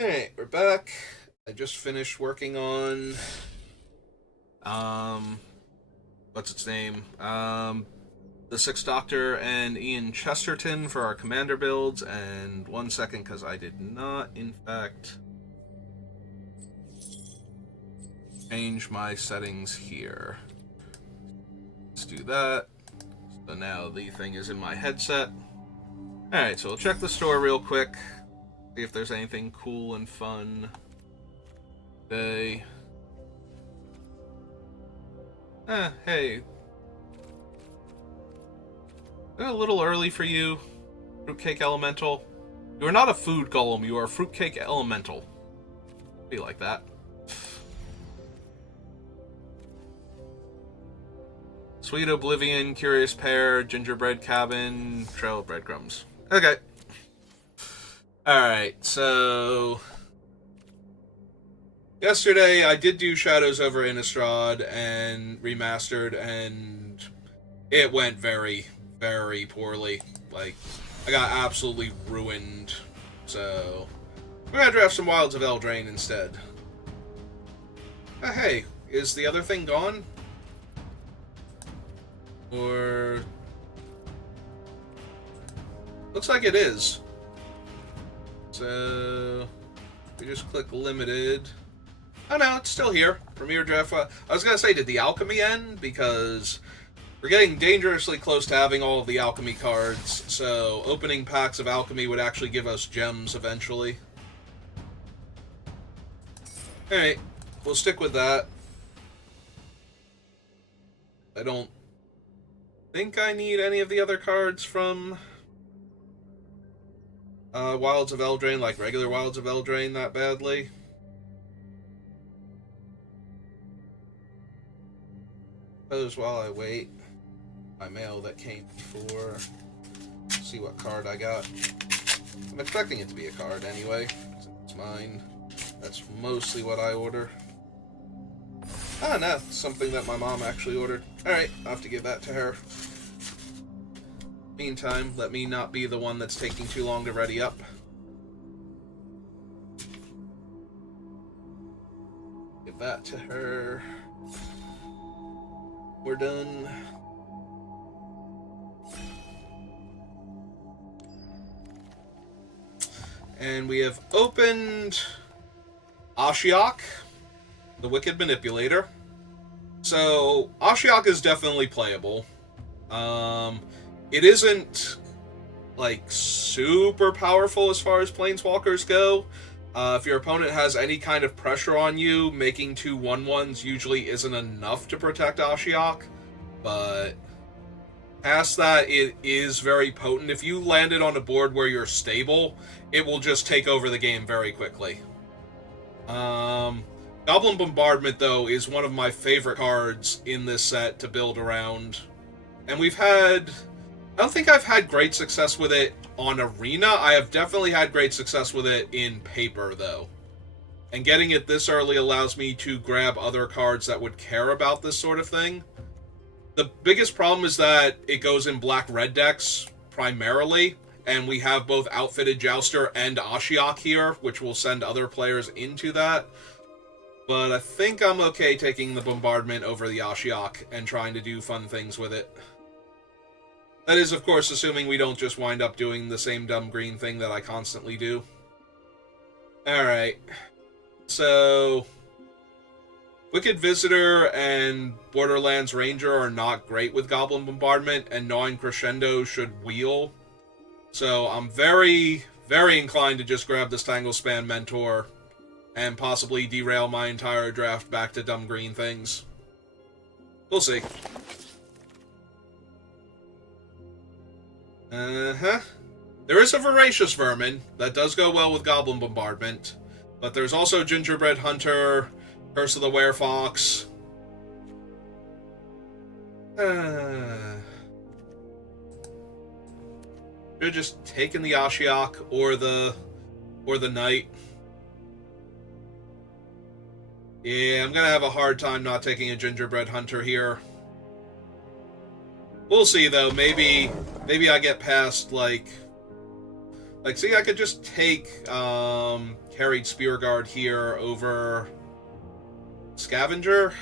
Alright, we're back. I just finished working on um what's its name? The Sixth Doctor and Ian Chesterton for our commander builds, and 1 second because I did not in fact change my settings here. Let's do that. So now the thing is in my headset. Alright, so we'll check the store real quick. See if there's anything cool and fun today. Hey. A little early for you, Fruitcake Elemental. You are not a food golem, you are a Fruitcake Elemental. Be like that. Sweet Oblivion, Curious Pear, Gingerbread Cabin, Trail of Breadcrumbs. Okay. Alright, so yesterday I did do Shadows over Innistrad and remastered, and it went very, very poorly. Like, I got absolutely ruined. So we're gonna draft some Wilds of Eldraine instead. Hey, is the other thing gone? Or looks like it is. So we just click limited. Oh no, it's still here. Premier draft. I was gonna say, did the alchemy end? Because we're getting dangerously close to having all of the alchemy cards. So opening packs of alchemy would actually give us gems eventually. Alright, we'll stick with that. I don't think I need any of the other cards from Wilds of Eldraine, like regular Wilds of Eldraine, that badly. Suppose while I wait, my mail that came before, see what card I got. I'm expecting it to be a card anyway, since it's mine. That's mostly what I order. Ah, no, something that my mom actually ordered. Alright, I'll have to give that to her. Meantime, let me not be the one that's taking too long to ready up. Give that to her. We're done. And we have opened Ashiok, the Wicked Manipulator. So, Ashiok is definitely playable. It isn't, like, super powerful as far as Planeswalkers go. If your opponent has any kind of pressure on you, making 2 1/1s usually isn't enough to protect Ashiok. But past that, it is very potent. If you land it on a board where you're stable, it will just take over the game very quickly. Goblin Bombardment, though, is one of my favorite cards in this set to build around. And I don't think I've had great success with it on Arena. I have definitely had great success with it in paper, though. And getting it this early allows me to grab other cards that would care about this sort of thing. The biggest problem is that it goes in black-red decks, primarily, and we have both Outfitted Jouster and Ashiok here, which will send other players into that. But I think I'm okay taking the Bombardment over the Ashiok and trying to do fun things with it. That is, of course, assuming we don't just wind up doing the same dumb green thing that I constantly do. Alright. So Wicked Visitor and Borderlands Ranger are not great with Goblin Bombardment, and Gnawing Crescendo should wheel. So I'm very, very inclined to just grab this Tanglespan Mentor and possibly derail my entire draft back to dumb green things. We'll see. There is a Voracious Vermin that does go well with Goblin Bombardment, but there's also Gingerbread Hunter, Curse of the Werefox. Should've just taken the Ashiok or the Knight. Yeah, I'm gonna have a hard time not taking a Gingerbread Hunter here. We'll see, though. Maybe I get past, like, Like, see, I could just take Harried Spearguard here over Scavenger.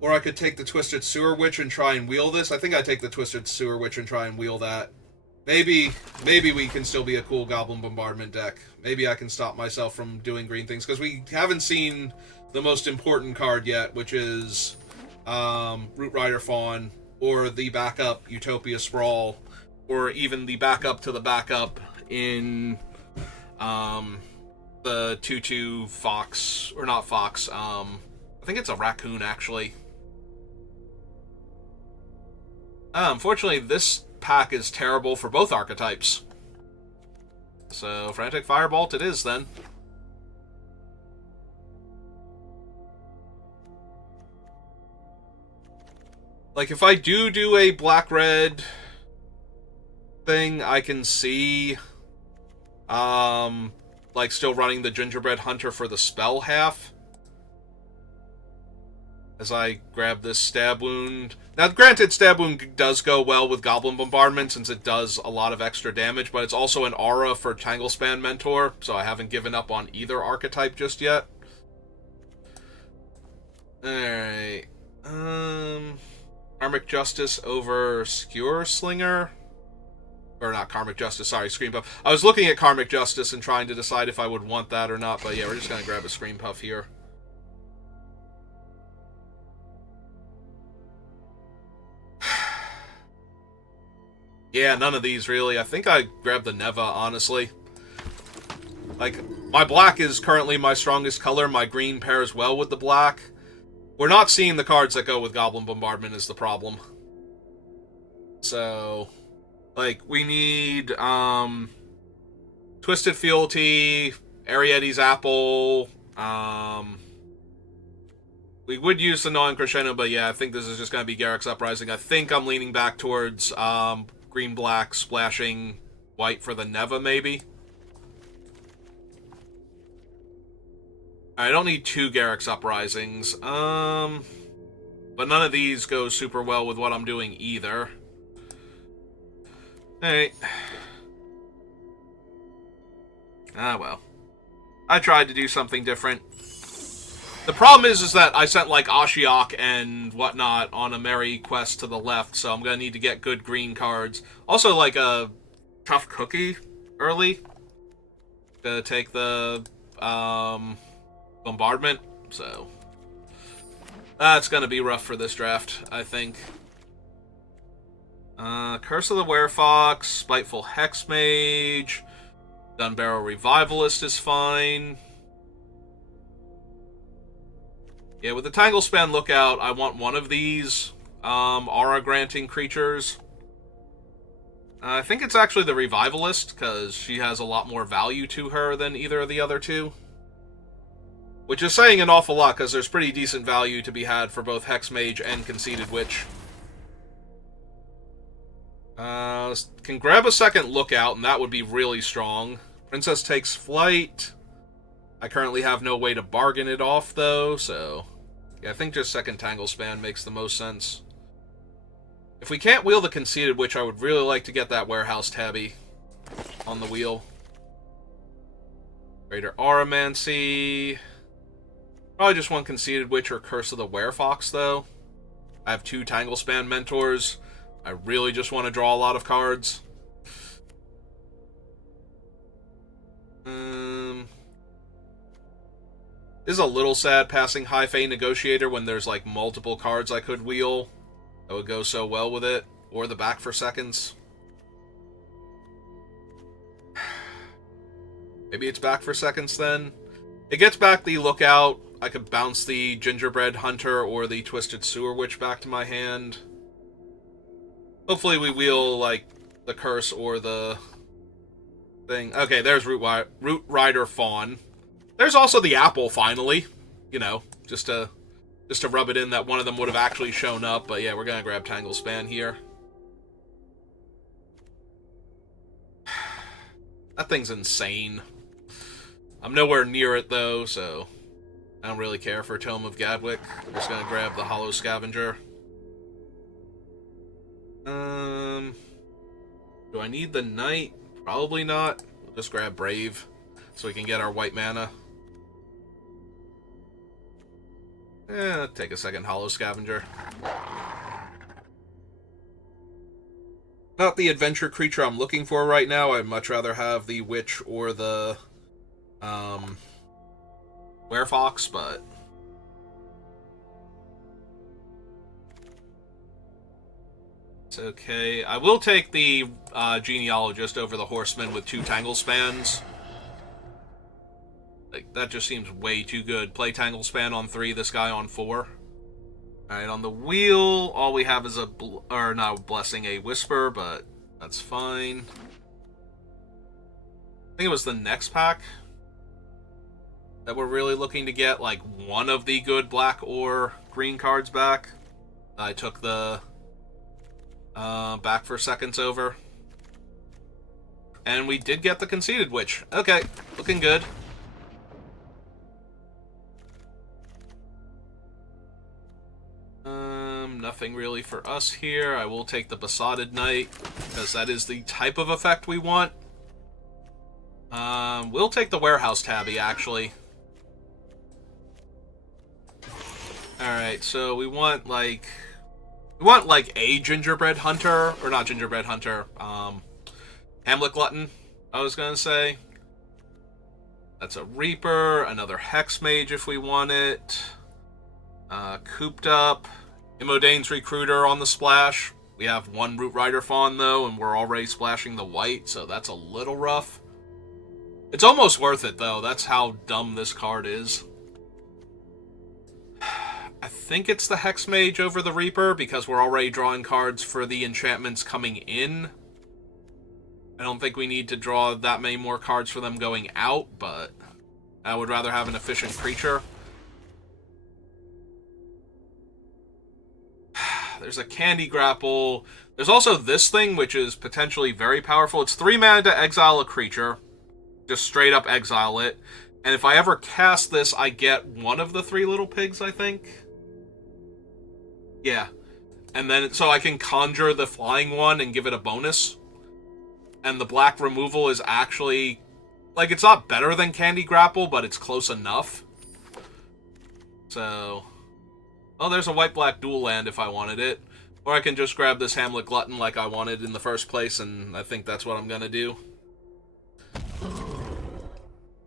Or I could take the Twisted Sewer Witch and try and wheel this. I think I'd take the Twisted Sewer Witch and try and wheel that. Maybe we can still be a cool Goblin Bombardment deck. Maybe I can stop myself from doing green things, because we haven't seen the most important card yet, which is Root Rider Fawn, or the backup Utopia Sprawl, or even the backup to the backup in the 2/2 Fox, or not Fox, I think it's a Raccoon, actually. Unfortunately, this pack is terrible for both archetypes. So, Frantic Firebolt it is, then. Like, if I do a black-red thing, I can see, like, still running the Gingerbread Hunter for the spell half. As I grab this Stab Wound. Now, granted, Stab Wound does go well with Goblin Bombardment, since it does a lot of extra damage, but it's also an aura for Tanglespan Mentor, so I haven't given up on either archetype just yet. Alright. Karmic Justice over Skewer Slinger? Or not Karmic Justice, sorry, Scream Puff. I was looking at Karmic Justice and trying to decide if I would want that or not, but yeah, we're just gonna grab a Scream Puff here. Yeah, none of these, really. I think I grabbed the Neva, honestly. Like, my black is currently my strongest color. My green pairs well with the black. We're not seeing the cards that go with Goblin Bombardment is the problem. So, like, we need, Twisted Fealty, Ariettes Apple, we would use the non-crescendo, but yeah, I think this is just going to be Garruk's Uprising. I think I'm leaning back towards, green-black, splashing white for the Neva, maybe. I don't need two Garruk's Uprisings. But none of these go super well with what I'm doing either. Alright. Ah, well. I tried to do something different. The problem is that I sent, like, Ashiok and whatnot on a merry quest to the left, so I'm gonna need to get good green cards. Also, like, a tough cookie early to take the, bombardment, so that's gonna be rough for this draft, I think. Curse of the Werefox, Spiteful Hexmage, Dunbarrow Revivalist is fine. Yeah, with the Tanglespan Lookout, I want one of these aura-granting creatures. I think it's actually the Revivalist, because she has a lot more value to her than either of the other two. Which is saying an awful lot, because there's pretty decent value to be had for both Hexmage and Conceited Witch. Can grab a second Lookout, and that would be really strong. Princess Takes Flight. I currently have no way to bargain it off, though, so yeah, I think just second Tanglespan makes the most sense. If we can't wheel the Conceited Witch, I would really like to get that Warehouse Tabby on the wheel. Greater Auramancy. Probably just one Conceited Witch or Curse of the Werefox, though. I have two Tanglespan Mentors. I really just want to draw a lot of cards. This is a little sad passing High Fae Negotiator when there's, like, multiple cards I could wheel that would go so well with it. Or the back for seconds. Maybe it's back for seconds, then. It gets back the Lookout. I could bounce the Gingerbread Hunter or the Twisted Sewer Witch back to my hand. Hopefully we wheel, like, the Curse or the thing. Okay, there's Root Rider Fawn. There's also the Apple, finally. You know, just to rub it in that one of them would have actually shown up. But yeah, we're gonna grab Tanglespan here. That thing's insane. I'm nowhere near it, though, so I don't really care for Tome of Gadwick. I'm just gonna grab the Hollow Scavenger. Do I need the Knight? Probably not. We'll just grab Brave so we can get our white mana. Take a second Hollow Scavenger. Not the adventure creature I'm looking for right now. I'd much rather have the Witch or the Werefox, but it's okay. I will take the Genealogist over the Horseman with 2 Tangle Spans. Like, that just seems way too good. Play Tangle Span on 3, this guy on 4. Alright, on the wheel, all we have is not Blessing, a Whisper, but that's fine. I think it was the next pack that we're really looking to get, like, one of the good black or green cards back. I took the back for seconds over. And we did get the Conceited Witch. Okay, looking good. Nothing really for us here. I will take the Besotted Knight, because that is the type of effect we want. We'll take the Warehouse Tabby, actually. Alright, so we want, like a Gingerbread Hunter, or not Gingerbread Hunter, Hamlet Glutton, I was gonna say. That's a Reaper, another Hex Mage if we want it. Cooped Up. Imodane's Recruiter on the splash. We have 1 Root Rider Fawn, though, and we're already splashing the white, so that's a little rough. It's almost worth it, though. That's how dumb this card is. I think it's the Hex Mage over the Reaper, because we're already drawing cards for the enchantments coming in. I don't think we need to draw that many more cards for them going out, but I would rather have an efficient creature. There's a Candy Grapple. There's also this thing, which is potentially very powerful. It's 3 mana to exile a creature. Just straight up exile it. And if I ever cast this, I get one of the 3 little pigs, I think. Yeah. And then, so I can conjure the flying one and give it a bonus. And the black removal is actually, like, it's not better than Candy Grapple, but it's close enough. So, oh, there's a white-black dual land if I wanted it. Or I can just grab this Hamlet Glutton like I wanted in the first place, and I think that's what I'm gonna do.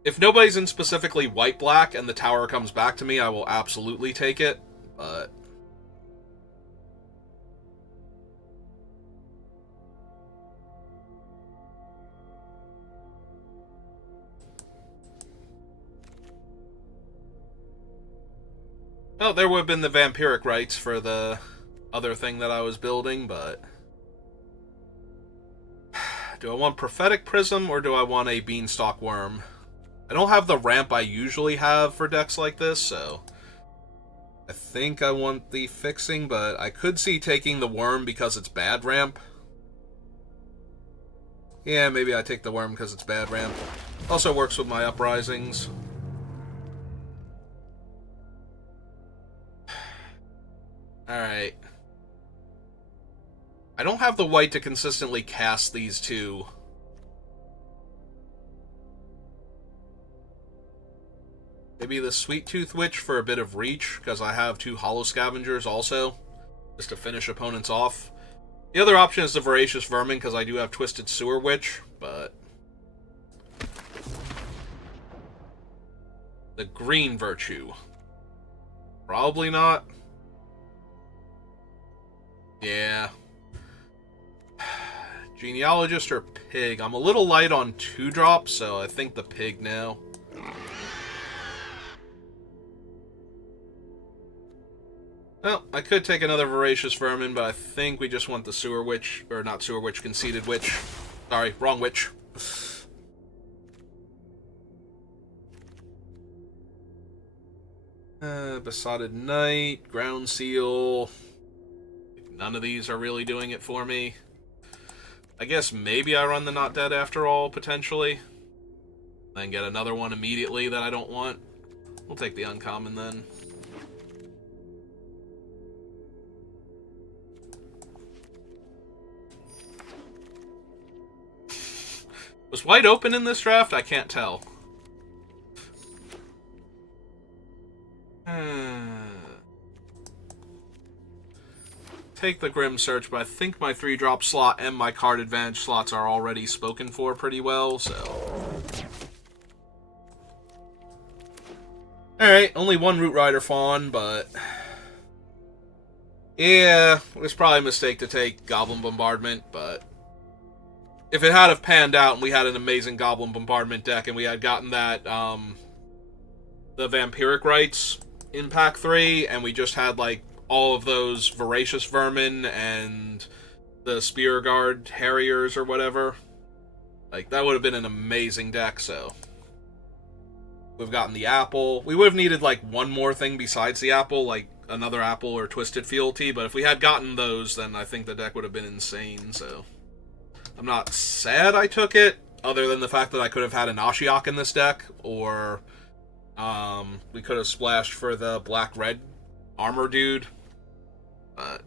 If nobody's in specifically white-black and the tower comes back to me, I will absolutely take it, but oh, there would have been the Vampiric Rites for the other thing that I was building, but do I want Prophetic Prism or do I want a Beanstalk Worm? I don't have the ramp I usually have for decks like this, so I think I want the Fixing, but I could see taking the Worm because it's bad ramp. Yeah, maybe I take the Worm because it's bad ramp. Also works with my Uprisings. Alright. I don't have the white to consistently cast these 2. Maybe the Sweet Tooth Witch for a bit of reach, because I have 2 Hollow Scavengers also, just to finish opponents off. The other option is the Voracious Vermin, because I do have Twisted Sewer Witch, but the Green Virtue. Probably not. Yeah. Genealogist or Pig? I'm a little light on 2-drop, so I think the Pig now. Well, I could take another Voracious Vermin, but I think we just want the Sewer Witch, or not Sewer Witch, Conceited Witch. Sorry, wrong witch. Besotted Knight, Ground Seal. None of these are really doing it for me. I guess maybe I run the Not Dead after all, potentially. Then get another one immediately that I don't want. We'll take the uncommon then. Was white open in this draft? I can't tell. Take the Grim Search, but I think my 3-drop slot and my card advantage slots are already spoken for pretty well, so... Alright, only one Root Rider Fawn, but... Yeah, it was probably a mistake to take Goblin Bombardment, but... If it had have panned out and we had an amazing Goblin Bombardment deck and we had gotten that, the Vampiric Rites in Pack 3, and we just had, like, all of those Voracious Vermin and the Spear Guard Harriers or whatever. Like, that would have been an amazing deck, so... We've gotten the apple. We would have needed, like, one more thing besides the apple, like another apple or Twisted Fealty, but if we had gotten those, then I think the deck would have been insane, so... I'm not sad I took it, other than the fact that I could have had an Ashiok in this deck, or... we could have splashed for the black-red armor dude. But...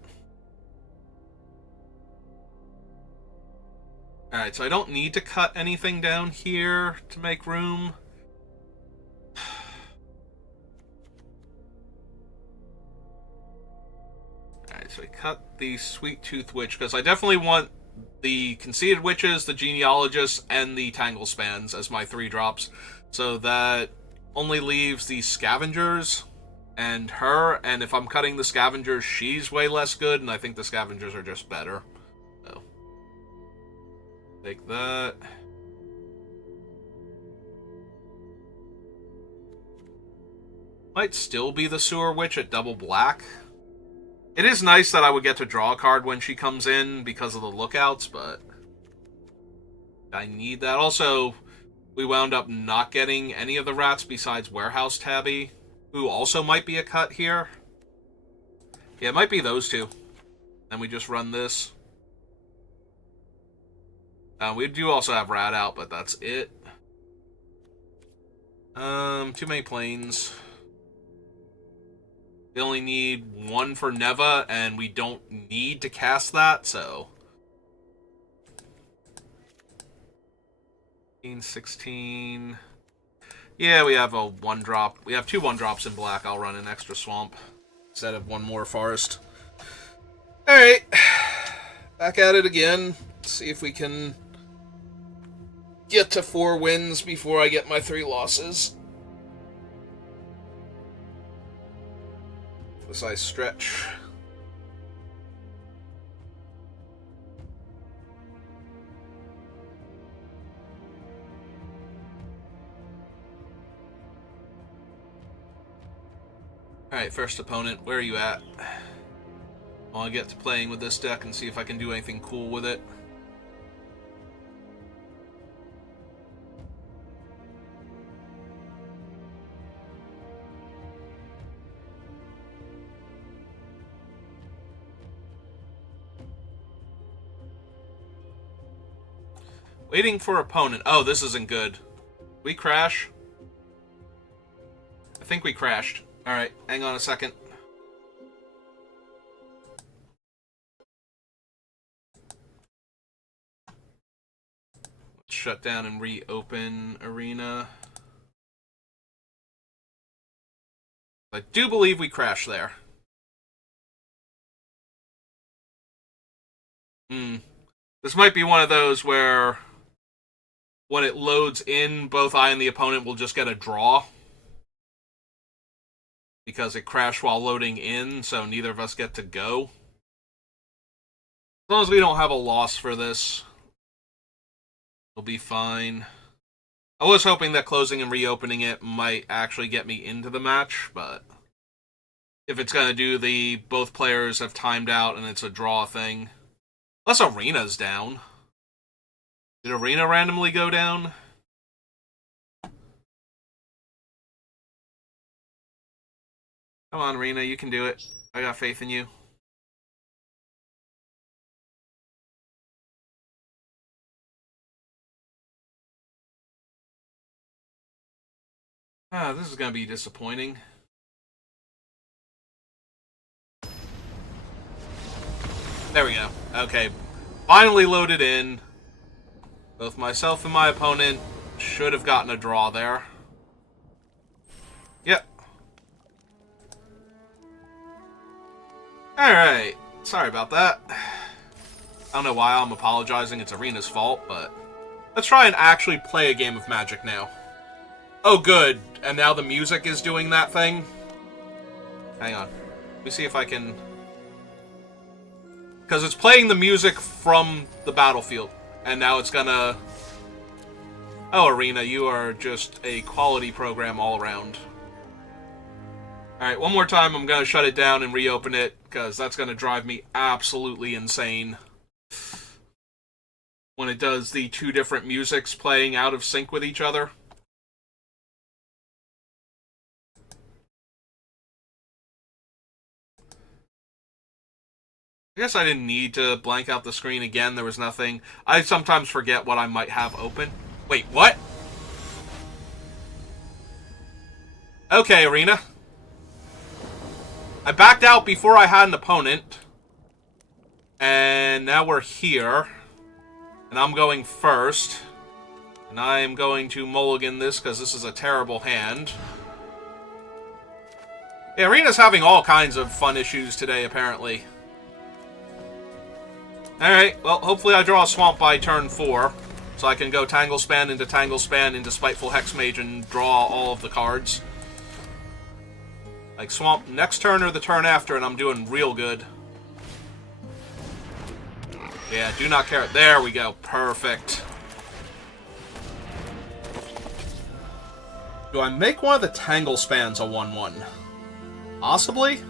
Alright, so I don't need to cut anything down here to make room. Alright, so I cut the Sweet Tooth Witch, because I definitely want the Conceited Witches, the Genealogists, and the Tangle Spans as my 3-drops. So that only leaves the Scavengers and her, and if I'm cutting the Scavengers, she's way less good, and I think the Scavengers are just better. So, take that. Might still be the Sewer Witch at double black. It is nice that I would get to draw a card when she comes in because of the lookouts, but I need that. Also, we wound up not getting any of the rats besides Warehouse Tabby, who also might be a cut here. Yeah, it might be those two. And we just run this. We do also have Rat out, but that's it. Too many planes. We only need one for Neva, and we don't need to cast that, so... 16... Yeah, we have a 1-drop. We have 2 1-drops in black. I'll run an extra Swamp instead of one more Forest. Alright. Back at it again. Let's see if we can get to 4 wins before I get my 3 losses. This I stretch. Alright, first opponent, where are you at? I want to get to playing with this deck and see if I can do anything cool with it. Waiting for opponent. Oh, this isn't good. We crash? I think we crashed. Alright, hang on a second. Let's shut down and reopen Arena. I do believe we crashed there. This might be one of those where when it loads in, both I and the opponent will just get a draw. Because it crashed while loading in, so neither of us get to go. As long as we don't have a loss for this, we'll be fine. I was hoping that closing and reopening it might actually get me into the match, but if it's going to do the both players have timed out and it's a draw thing. Unless Arena's down. Did Arena randomly go down? Come on, Arena, you can do it. I got faith in you. Ah, this is going to be disappointing. There we go. Okay. Finally loaded in. Both myself and my opponent should have gotten a draw there. Yep. Alright. Sorry about that. I don't know why I'm apologizing. It's Arena's fault, but... let's try and actually play a game of Magic now. Oh, good. And now the music is doing that thing? Hang on. Let me see if I can... because it's playing the music from the battlefield. And now it's gonna... oh, Arena, you are just a quality program all around. Alright, one more time I'm gonna shut it down and reopen it, because that's gonna drive me absolutely insane. When it does the two different musics playing out of sync with each other. I guess I didn't need to blank out the screen again. There was nothing. I sometimes forget what I might have open. Wait, what? Okay, Arena. I backed out before I had an opponent. And now we're here. And I'm going first. And I am going to mulligan this because this is a terrible hand. Yeah, Arena's having all kinds of fun issues today, apparently. Alright, well, hopefully I draw a Swamp by turn 4, so I can go Tangle Span into Spiteful Hexmage and draw all of the cards. Like, Swamp next turn or the turn after, and I'm doing real good. Yeah, do not care. There we go. Perfect. Do I make one of the Tangle Spans a 1/1? Possibly?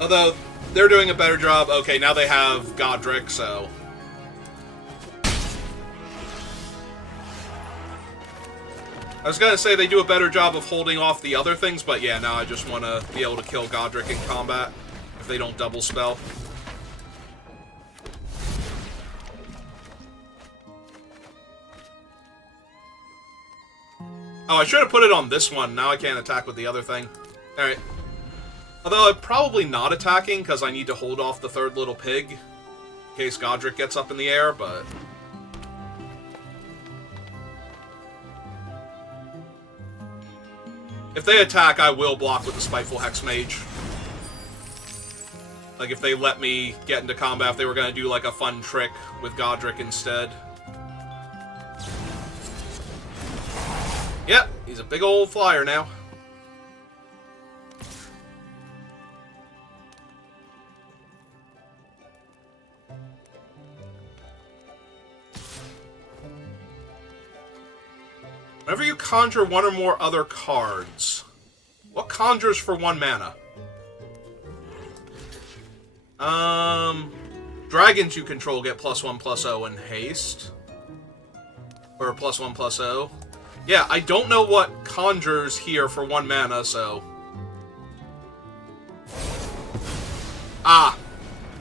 Although... they're doing a better job. Okay, now they have Godric, so... I was gonna say they do a better job of holding off the other things, but yeah, now I just want to be able to kill Godric in combat if they don't double spell. Oh, I should have put it on this one. Now I can't attack with the other thing. Alright. Although I'm probably not attacking, because I need to hold off the third little pig. In case Godric gets up in the air, but... if they attack, I will block with the Spiteful Hexmage. Like, if they let me get into combat, if they were going to do, like, a fun trick with Godric instead. Yep, he's a big old flyer now. Whenever you conjure one or more other cards, what conjures for 1 mana? Dragons you control get +1/+0 and haste. Or +1/+0. Yeah, I don't know what conjures here for 1 mana, so... ah!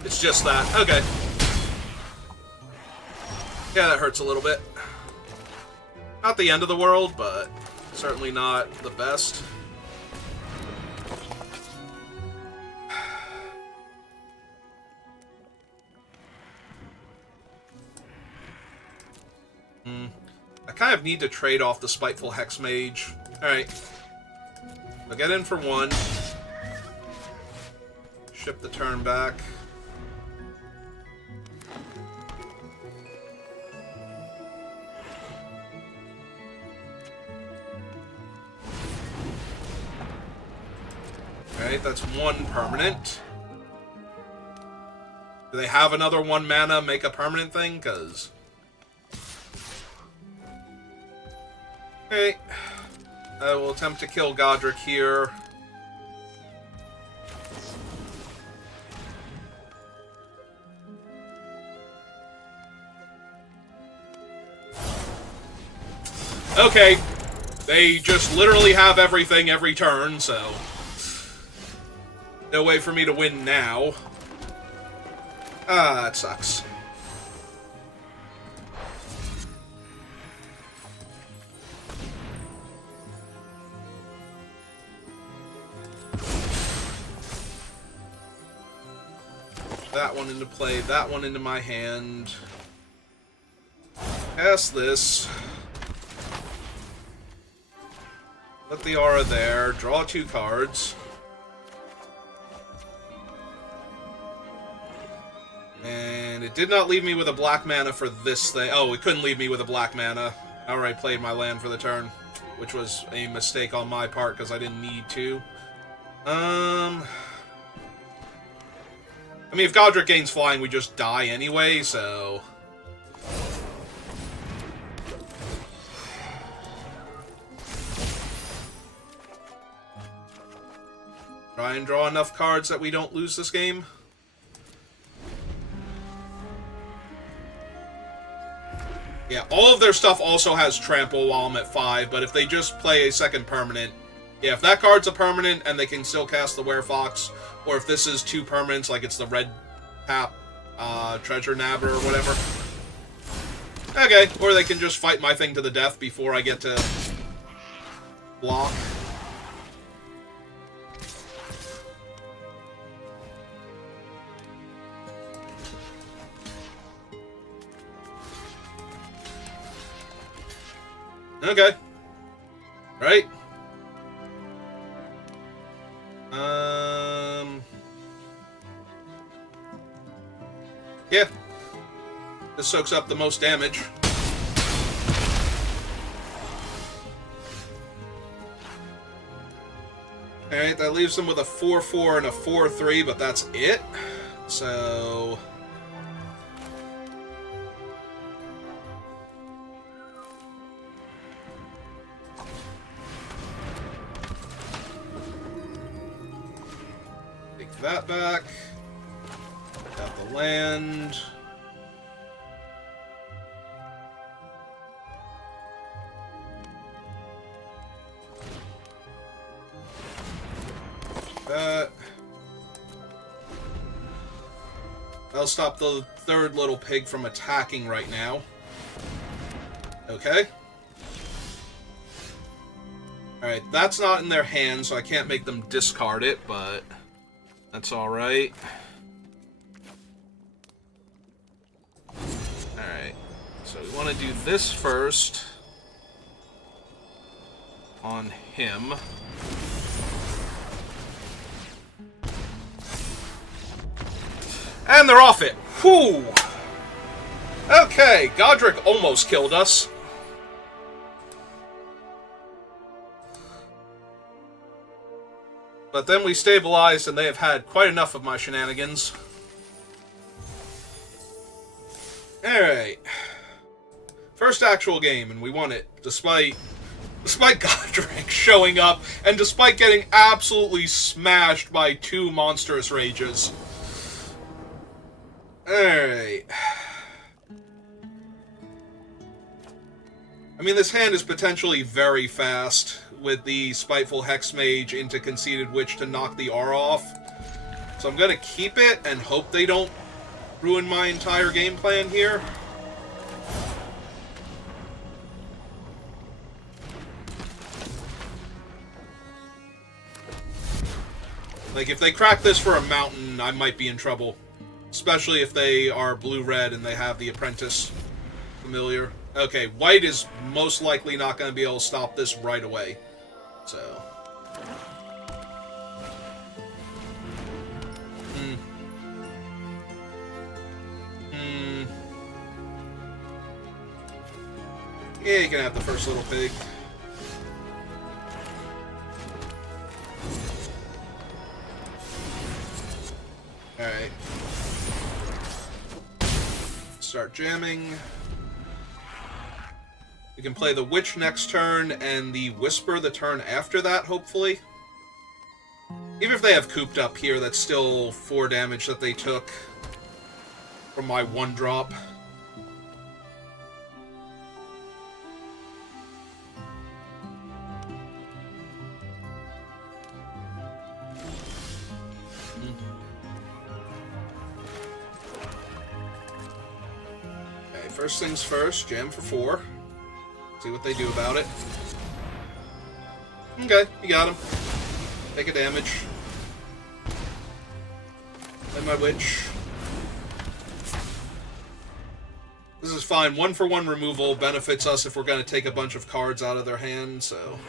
It's just that. Okay. Yeah, that hurts a little bit. Not the end of the world, but certainly not the best. I kind of need to trade off the Spiteful Hexmage. Alright. I'll get in for 1. Ship the turn back. Alright, that's 1 permanent. Do they have another 1 mana make a permanent thing? Because... okay. I will attempt to kill Godric here. Okay. They just literally have everything every turn, so... no way for me to win now. Ah, that sucks. that one into play, that one into my hand. Cast this. Put the aura there, draw 2 cards. And it did not leave me with a black mana for this thing. Oh, it couldn't leave me with a black mana. I already played my land for the turn, which was a mistake on my part because I didn't need to. I mean, if Godric gains flying, we just die anyway, so... Try and draw enough cards that we don't lose this game. Yeah, all of their stuff also has trample while I'm at 5, but if they just play a second permanent... Yeah, if that card's a permanent and they can still cast the Werefox, or if this is 2 permanents, like it's the red tap treasure nabber or whatever. Okay, or they can just fight my thing to the death before I get to block. Okay. Right. Yeah. This soaks up the most damage. Alright, that leaves them with a 4-4 and a 4-3, but that's it. So... that back. Got the land. That. I'll stop the third little pig from attacking right now. Okay. Alright, that's not in their hands, so I can't make them discard it, but... that's alright. Alright. So we want to do this first. On him. And they're off it! Whew! Okay, Godric almost killed us. But then we stabilized, and they have had quite enough of my shenanigans. Alright. First actual game, and we won it, despite Godric showing up, and despite getting absolutely smashed by 2 monstrous rages. Alright. I mean, this hand is potentially very fast, with the Spiteful Hexmage into Conceited Witch to knock the R off. So I'm gonna keep it and hope they don't ruin my entire game plan here. Like, if they crack this for a mountain, I might be in trouble. Especially if they are blue-red and they have the Apprentice familiar. Okay, white is most likely not going to be able to stop this right away. So... yeah, you can have the first little pig. Alright. Start jamming. We can play the Witch next turn, and the Whisper the turn after that, hopefully. Even if they have cooped up here, that's still 4 damage that they took from my 1-drop. Okay, first things first, jam for 4. See what they do about it. Okay, you got him. Take a damage. Play my Witch. This is fine. 1-for-1 removal benefits us if we're going to take a bunch of cards out of their hand, so...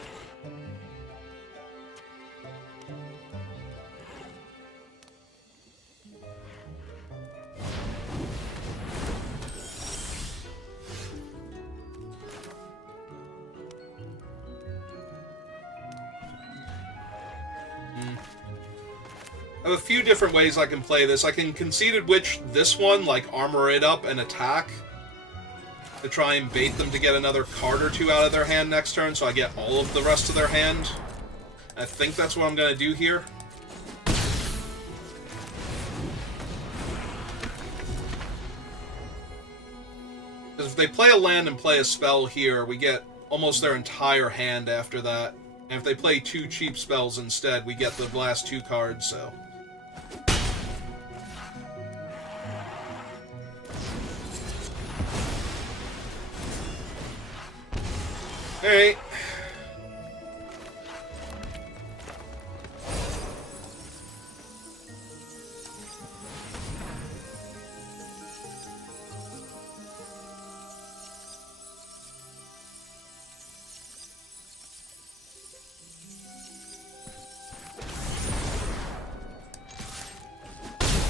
I have a few different ways I can play this. I can Conceited Witch this one, like armor it up and attack, to try and bait them to get another card or two out of their hand next turn, so I get all of the rest of their hand. I think that's what I'm going to do here. Because if they play a land and play a spell here, we get almost their entire hand after that. And if they play 2 cheap spells instead, we get the last 2 cards, so... Alright.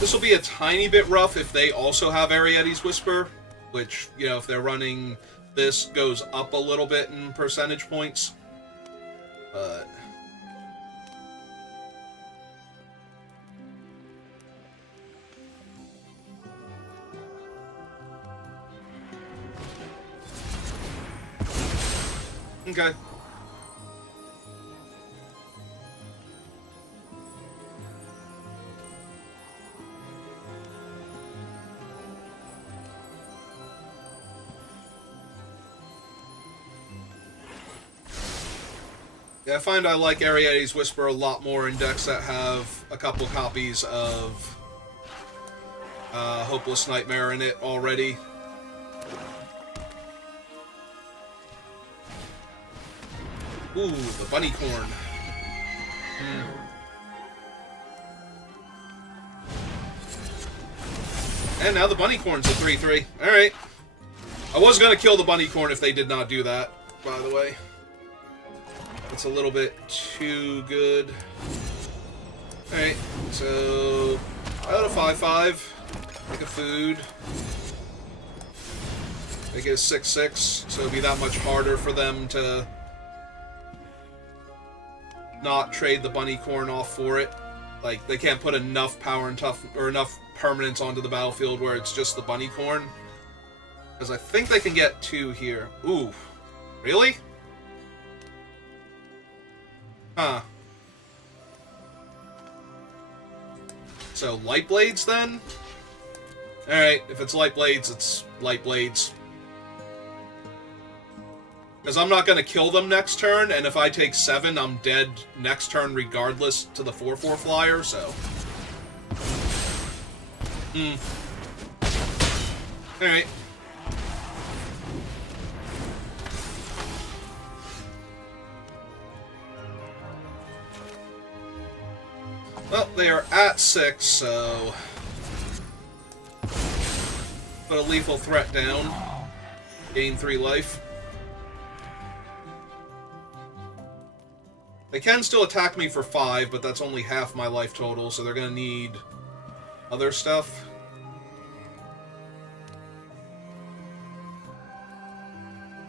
This will be a tiny bit rough if they also have Arietti's Whisper, which, you know, if they're running this, goes up a little bit in percentage points. But... okay. Yeah, I find I like Arietti's Whisper a lot more in decks that have a couple copies of Hopeless Nightmare in it already. Ooh, the Bunny Corn. And now the Bunny Corn's a 3/3. Alright. I was going to kill the Bunny Corn if they did not do that, by the way. It's a little bit too good. Alright, so... out of 5/5. Make a food. Make it a 6/6, so it'll be that much harder for them to... not trade the Bunny Corn off for it. Like, they can't put enough power and or enough permanence onto the battlefield where it's just the Bunny Corn. Because I think they can get 2 here. Ooh. Really? Huh. So, Light Blades, then? Alright, if it's Light Blades, it's Light Blades. Because I'm not going to kill them next turn, and if I take 7, I'm dead next turn regardless to the 4/4 flyer, so... Alright. Well, they are at 6, so... put a lethal threat down. Gain 3 life. They can still attack me for 5, but that's only half my life total, so they're gonna need other stuff.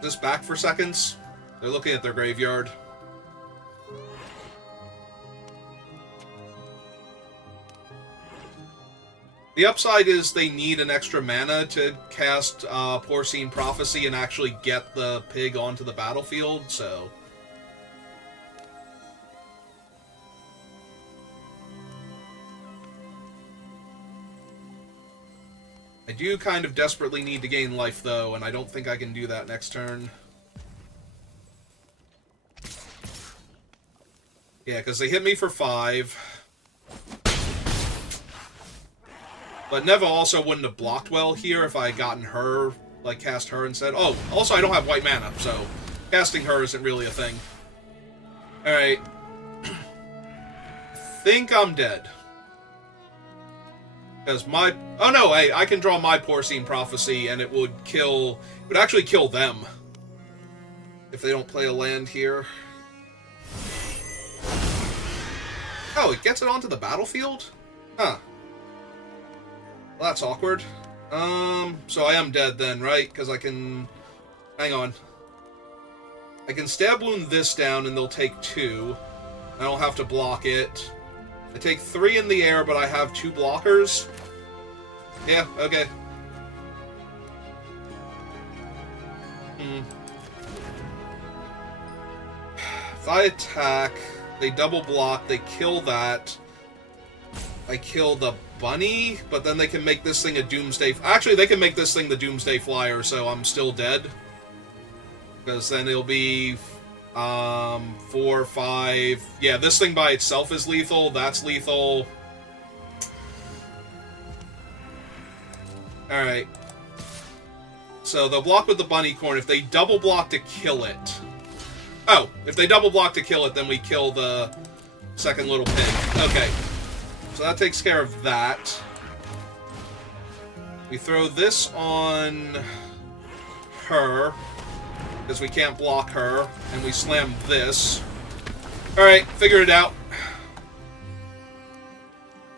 Just back for seconds. They're looking at their graveyard. The upside is they need an extra mana to cast Porcine Prophecy and actually get the pig onto the battlefield, so... I do kind of desperately need to gain life, though, and I don't think I can do that next turn. Yeah, because they hit me for 5. But Neva also wouldn't have blocked well here if I had gotten her, like, cast her instead. Oh, also I don't have white mana, so casting her isn't really a thing. Alright. I think I'm dead. Because my... Oh no, I can draw my Porcine Prophecy and it would kill... It would actually kill them. If they don't play a land here. Oh, it gets it onto the battlefield? Huh. Well, that's awkward. So I am dead then, right? Because I can... Hang on. I can stab wound this down and they'll take 2. I don't have to block it. I take 3 in the air, but I have 2 blockers. Yeah, okay. If I attack, they double block, they kill that. I kill the bunny, but then they can make this thing a Doomsday... Actually, they can make this thing the Doomsday Flyer, so I'm still dead. Because then it'll be... 4, 5... Yeah, this thing by itself is lethal, that's lethal. Alright. So they'll block with the bunny corn. If they double block to kill it... Oh, if they double block to kill it, then we kill the second little pig. Okay. So that takes care of that. We throw this on her, because we can't block her, and we slam this. Alright, figure it out.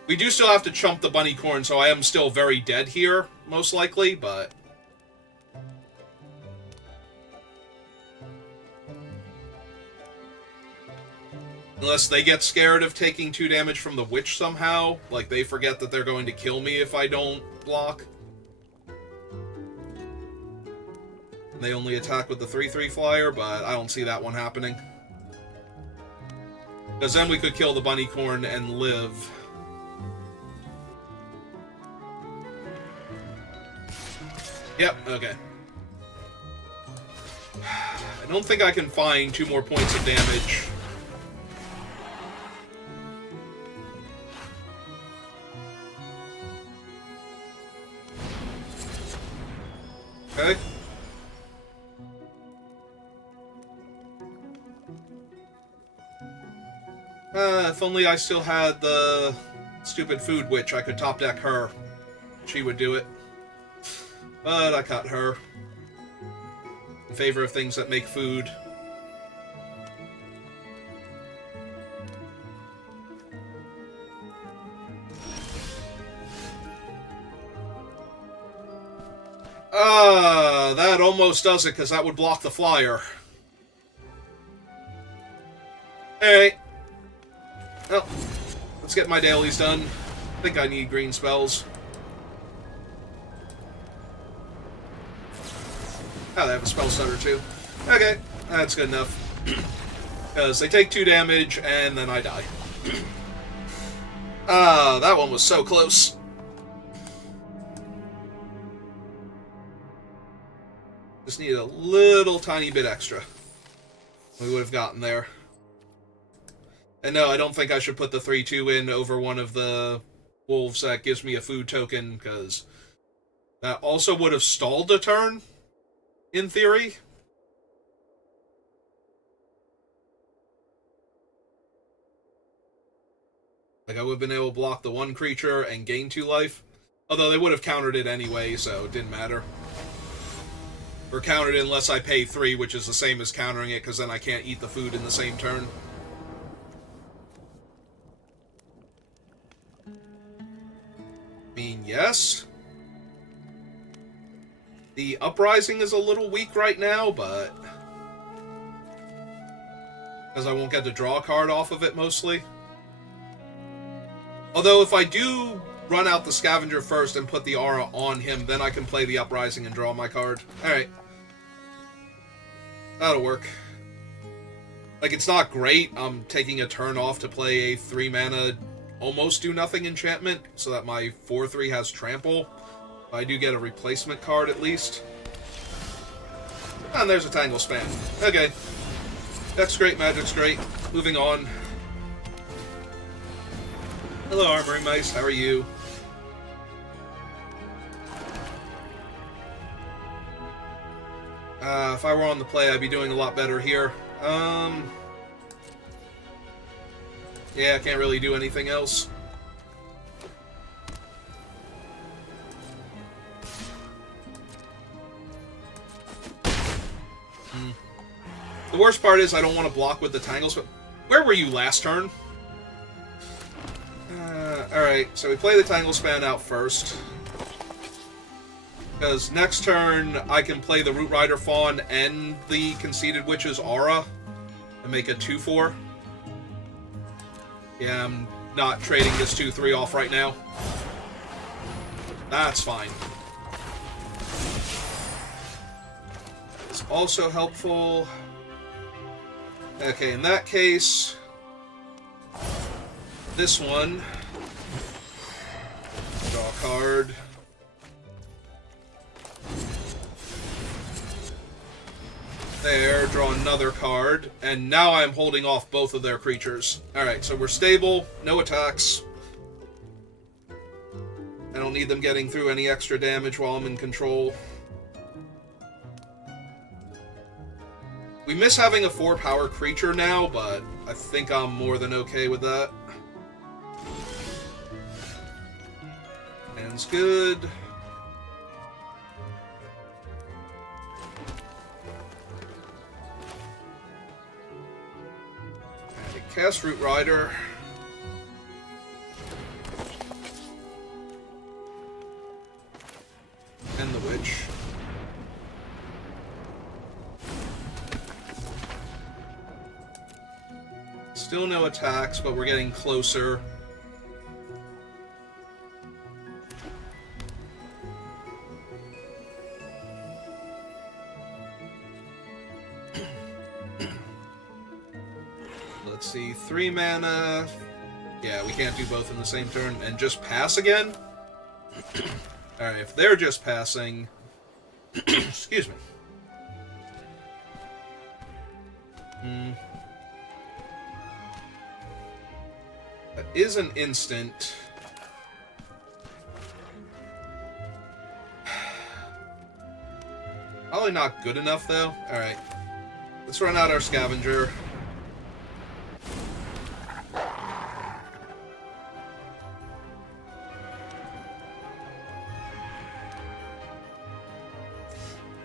We do still have to chump the bunny corn, so I am still very dead here, most likely, but... Unless they get scared of taking 2 damage from the witch somehow. Like, they forget that they're going to kill me if I don't block. They only attack with the 3/3 flyer, but I don't see that one happening. Because then we could kill the bunny corn and live. Yep, okay. I don't think I can find 2 more points of damage. Okay. If only I still had the stupid food witch, I could top deck her. She would do it. But I cut her. In favor of things that make food. That almost does it, because that would block the flyer. Alright. Well, let's get my dailies done. I think I need green spells. Oh, they have a spell stutter too. Okay, that's good enough. Because they take 2 damage, and then I die. That one was so close. Just need a little tiny bit extra. We would have gotten there. And no, I don't think I should put the 3/2 in over one of the wolves that gives me a food token, because that also would have stalled a turn, in theory. Like, I would have been able to block the 1 creature and gain 2 life. Although they would have countered it anyway, so it didn't matter. Or countered it unless I pay 3, which is the same as countering it, because then I can't eat the food in the same turn. I mean, yes. The Uprising is a little weak right now, but... because I won't get to draw a card off of it, mostly. Although, if I do run out the Scavenger first and put the Aura on him, then I can play the Uprising and draw my card. Alright. That'll work. Like, it's not great. I'm taking a turn off to play a 3-mana almost do-nothing enchantment, so that my 4/3 has Trample. I do get a replacement card, at least. And there's a Tangle Span. Okay. That's great, Magic's great. Moving on. Hello, Armory Mice. How are you? If I were on the play, I'd be doing a lot better here. Yeah, I can't really do anything else. The worst part is I don't want to block with the Tangles, but where were you last turn? Alright, so we play the Tangle Span out first. Because next turn, I can play the Root Rider Fawn and the Conceited Witch's Aura and make a 2-4. Yeah, I'm not trading this 2-3 off right now. That's fine. It's also helpful. Okay, in that case, this one, draw a card. There, draw another card, and now I'm holding off both of their creatures. Alright, so we're stable, no attacks. I don't need them getting through any extra damage while I'm in control. We miss having a 4-power creature now, but I think I'm more than okay with that. Hand's good. And I cast Root Rider. And the Witch. Still no attacks, but we're getting closer. Let's see, 3 mana. Yeah, we can't do both in the same turn. And just pass again? Alright, if they're just passing... Excuse me. That is an instant. Probably not good enough, though. Alright. Let's run out our Scavenger.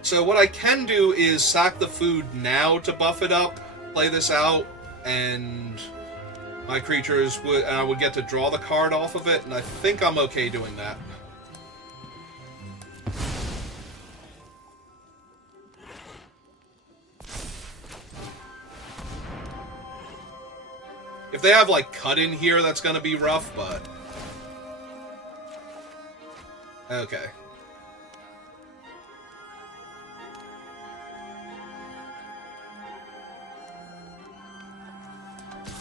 So what I can do is sack the food now to buff it up, play this out, and my creatures would, and I would get to draw the card off of it, and I think I'm okay doing that. If they have, like, cut in here, that's gonna be rough, but... Okay.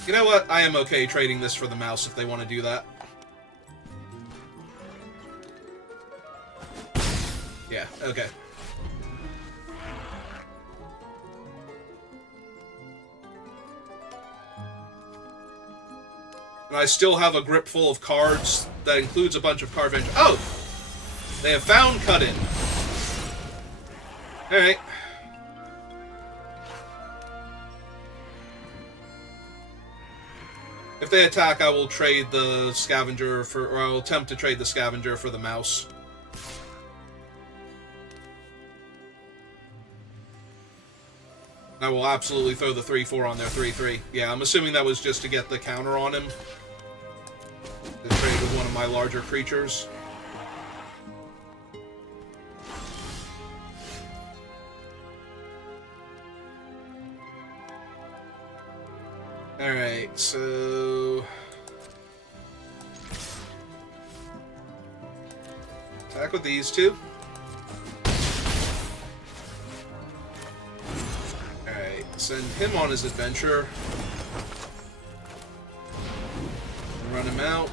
You know what? I am okay trading this for the mouse if they want to do that. Yeah, okay. And I still have a grip full of cards that includes a bunch of card venture. Oh! They have found cut-in. Alright. If they attack, I will trade the Scavenger for... or I will attempt to trade the Scavenger for the mouse. I will absolutely throw the 3-4 on their 3-3. Yeah, I'm assuming that was just to get the counter on him. To trade with one of my larger creatures. Alright, so... attack with these two. Alright, send him on his adventure. Run him out.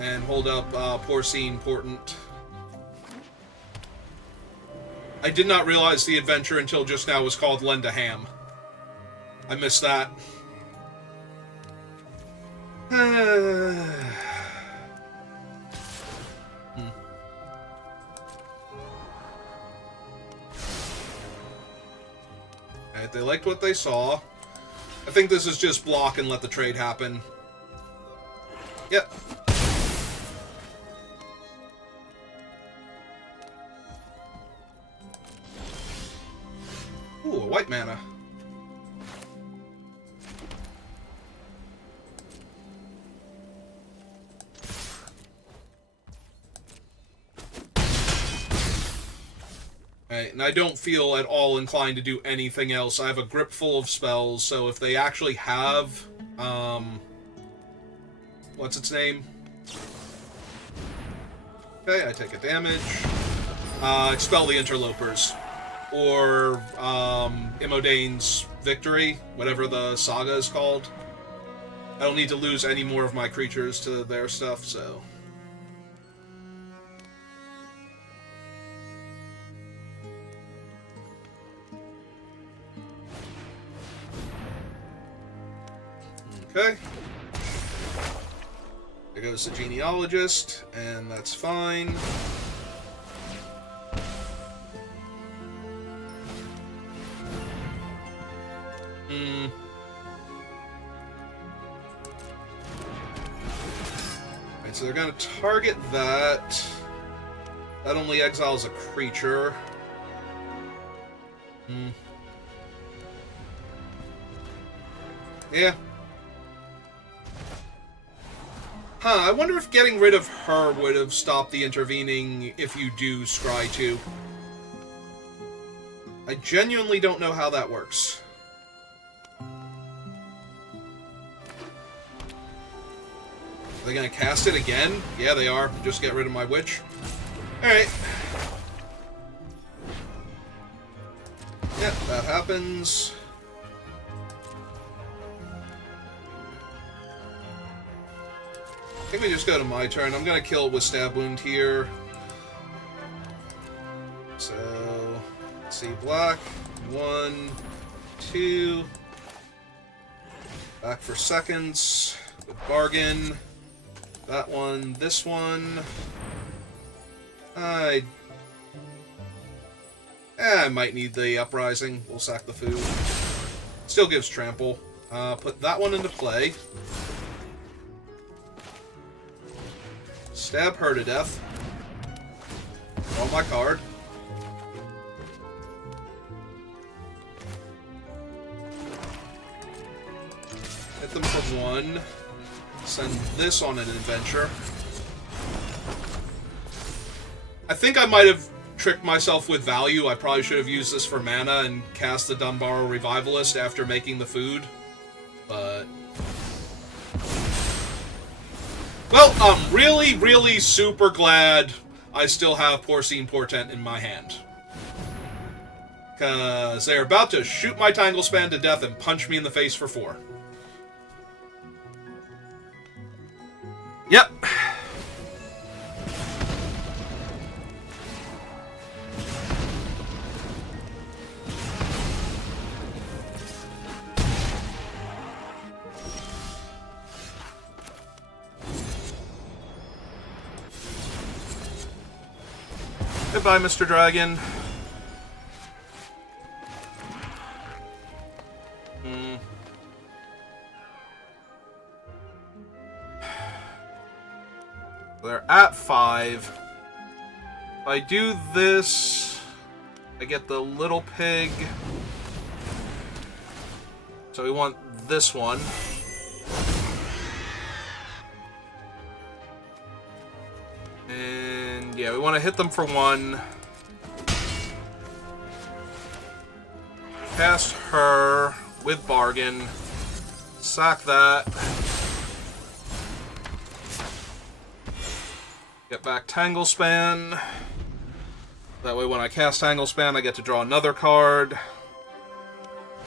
And hold up Porcine Portent. I did not realize the adventure until just now was called Lend a Ham. I missed that. Alright, they liked what they saw. I think this is just block and let the trade happen. Yep. white mana. Right, and I don't feel at all inclined to do anything else. I have a grip full of spells, so if they actually have, what's its name? Okay, I take a damage. Expel the Interlopers. Or, Imodaine's Victory, whatever the saga is called. I don't need to lose any more of my creatures to their stuff, so... Okay. There goes the Genealogist, and that's fine. Alright, so they're gonna target that. That only exiles a creature. Yeah. Huh, I wonder if getting rid of her would have stopped the intervening if you do scry 2. I genuinely don't know how that works. Are they gonna cast it again? Yeah, they are. Just get rid of my witch. Alright. Yeah, that happens. I think we just go to my turn. I'm gonna kill it with Stab Wound here. So, let's see, black. 1, 2. Back for seconds. With Bargain. That one, this one. I might need the Uprising. We'll sack the food. Still gives Trample. Put that one into play. Stab her to death. Draw my card. Hit them for 1. Send this on an adventure. I think I might have tricked myself with value. I probably should have used this for mana and cast the Dunbarrow Revivalist after making the food. But... well, I'm really, really super glad I still have Porcine Portent in my hand. Because they're about to shoot my Tanglespan to death and punch me in the face for 4. Yep. Goodbye, Mr. Dragon. They're at 5. If I do this, I get the little pig. So we want this one. And yeah, we want to hit them for 1. Cast her with Bargain. Sack that. Get back Tanglespan. That way when I cast Tanglespan, I get to draw another card.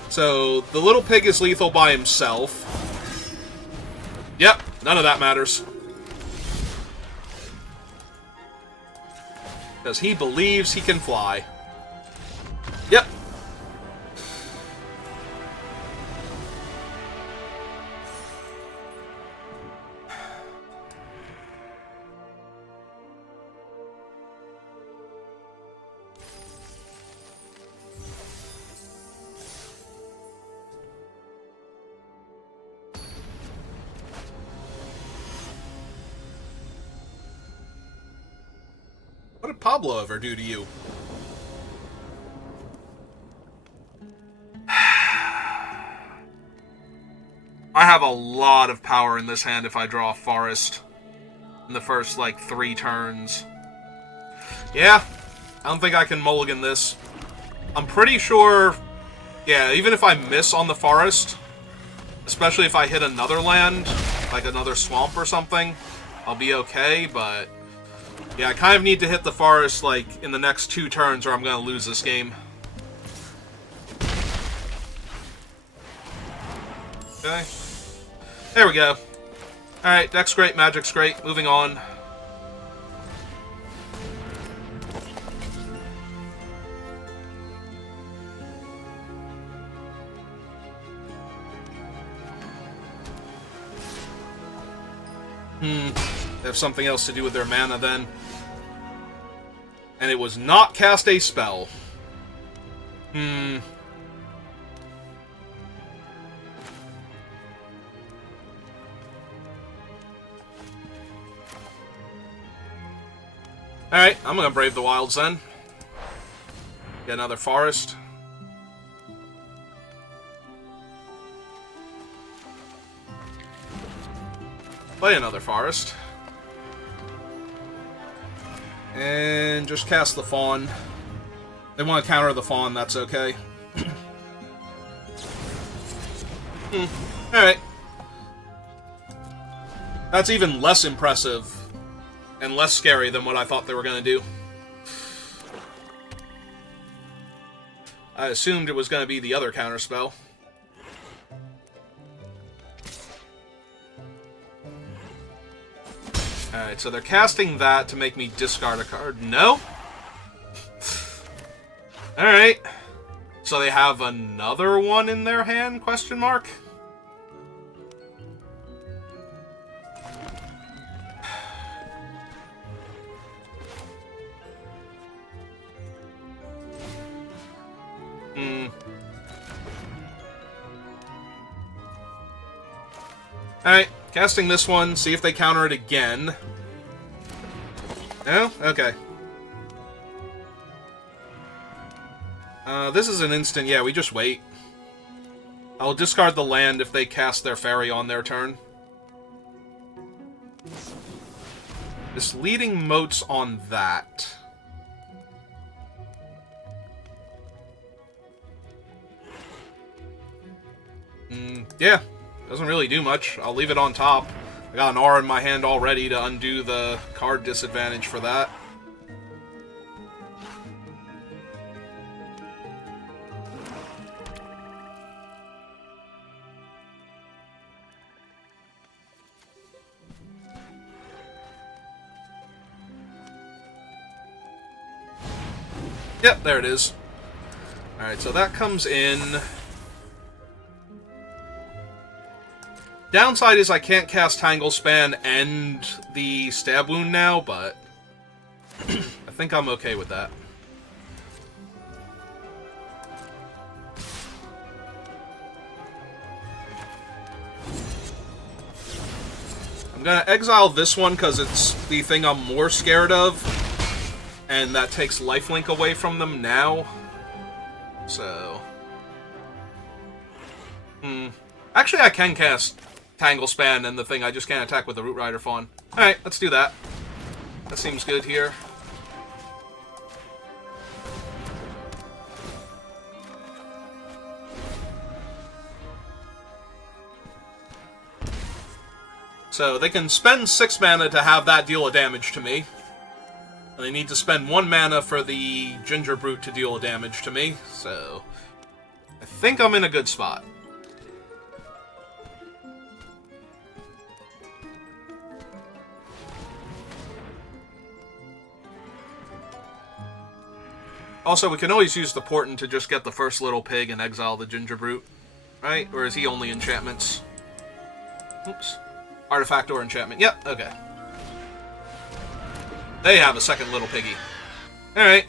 So, the little pig is lethal by himself. Yep, none of that matters. Because he believes he can fly. Yep. What did Pablo ever do to you? have a lot of power in this hand if I draw a forest in the first, like, 3 turns. Yeah, I don't think I can mulligan this. I'm pretty sure, yeah, even if I miss on the forest, especially if I hit another land, like another swamp or something, I'll be okay, but yeah, I kind of need to hit the forest, like, in the next 2 turns or I'm going to lose this game. Okay. There we go. Alright, deck's great, magic's great. Moving on. They have something else to do with their mana then. And it was not cast a spell. Alright, I'm gonna Brave the Wilds then. Get another forest. Play another forest. And just cast the Fawn. They want to counter the Fawn, that's okay. Alright. That's even less impressive and less scary than what I thought they were going to do. I assumed it was going to be the other counterspell. Alright, so they're casting that to make me discard a card. No? Alright. So they have another one in their hand, question mark? Alright, casting this one, see if they counter it again. No? Okay. This is an instant, yeah, we just wait. I'll discard the land if they cast their fairy on their turn. Misleading motes on that. Yeah. Doesn't really do much. I'll leave it on top. I got an R in my hand already to undo the card disadvantage for that. Yep, there it is. Alright, so that comes in. Downside is I can't cast Tangle Span and the Stab Wound now, but I think I'm okay with that. I'm gonna exile this one because it's the thing I'm more scared of, and that takes lifelink away from them now. So... Actually, I can cast Tangle Span and the thing I just can't attack with the Root Rider Fawn. Alright, let's do that. That seems good here. So they can spend 6 mana to have that deal a damage to me. And they need to spend 1 mana for the Ginger Brute to deal a damage to me. So I think I'm in a good spot. Also, we can always use the Portent to just get the first little pig and exile the Ginger Brute. Right? Or is he only enchantments? Oops. Artifact or enchantment. Yep, okay. They have a second little piggy. Alright.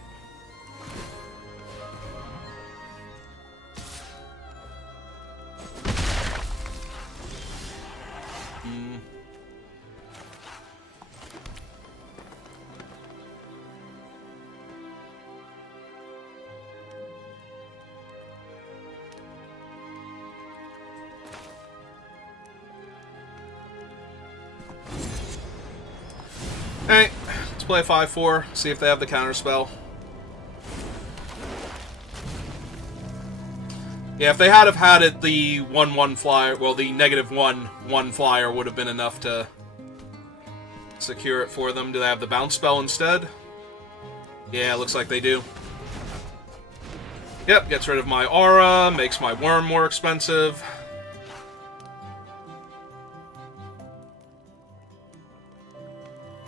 Hey, let's play 5-4, see if they have the counterspell. Yeah, if they had it, the 1/1 flyer, well, the -1/1 flyer would have been enough to secure it for them. Do they have the bounce spell instead? Yeah, looks like they do. Yep, gets rid of my aura, makes my worm more expensive.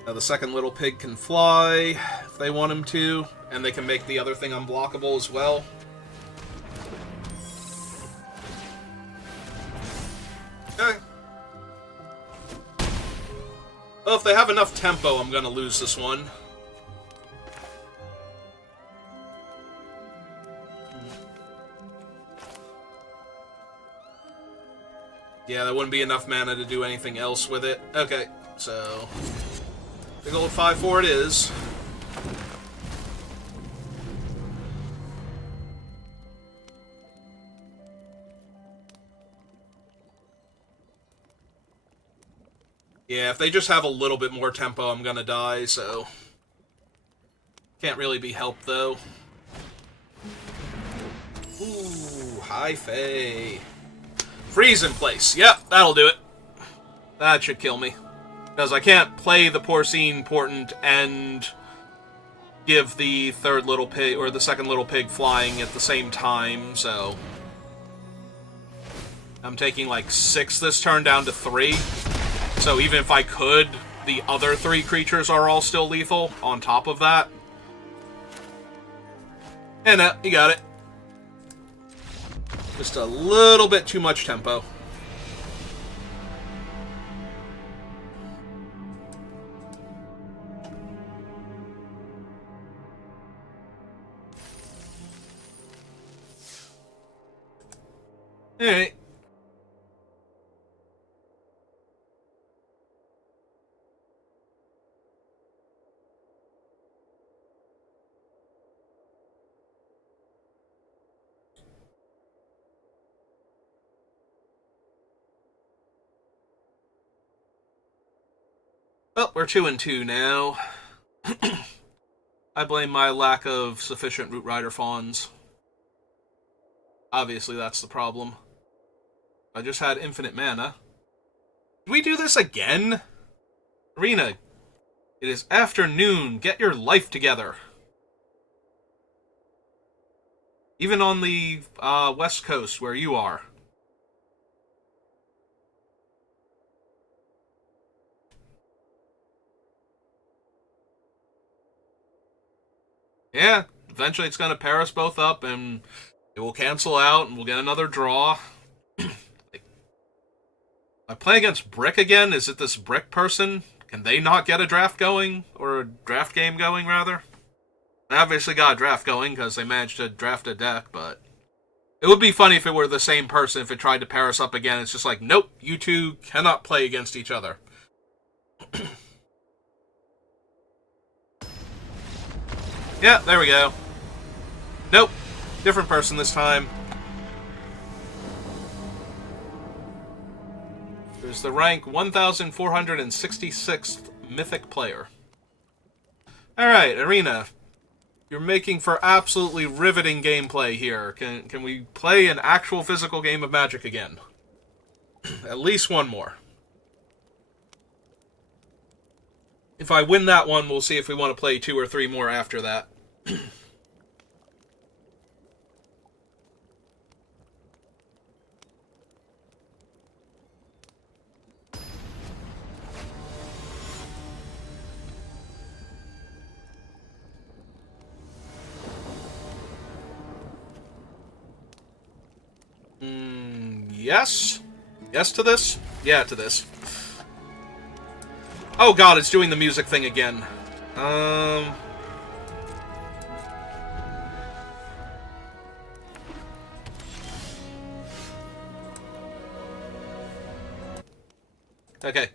Now the second little pig can fly, if they want him to, and they can make the other thing unblockable as well. Okay. Well, if they have enough tempo, I'm gonna lose this one. Yeah, there wouldn't be enough mana to do anything else with it. Okay, so big old 5-4 it is. Yeah, if they just have a little bit more tempo, I'm gonna die, so... Can't really be helped, though. Ooh, high Fae. Freeze in place. Yep, that'll do it. That should kill me. Because I can't play the Porcine Portent and give the third little pig, or the second little pig flying at the same time, so... I'm taking like 6 this turn down to 3. So even if I could, the other 3 creatures are all still lethal on top of that. And you got it. Just a little bit too much tempo. Alright. Well, we're 2-2 now. I blame my lack of sufficient Root Rider Fawns. Obviously, that's the problem. I just had infinite mana. Did we do this again? Arena, it is afternoon. Get your life together. Even on the West Coast, where you are. Yeah, eventually it's going to pair us both up, and it will cancel out, and we'll get another draw. I play against Brick again? Is it this Brick person? Can they not get a draft going? Or a draft game going, rather? I obviously got a draft going, because they managed to draft a deck, but... It would be funny if it were the same person, if it tried to pair us up again. It's just like, nope, you two cannot play against each other. Yeah, there we go. Nope. Different person this time. There's the rank 1466th Mythic player. Alright, Arena. You're making for absolutely riveting gameplay here. Can we play an actual physical game of Magic again? At least one more. If I win that one, we'll see if we want to play 2 or 3 more after that. Yes? Yes to this? Yeah, to this. Oh god, it's doing the music thing again. Okay.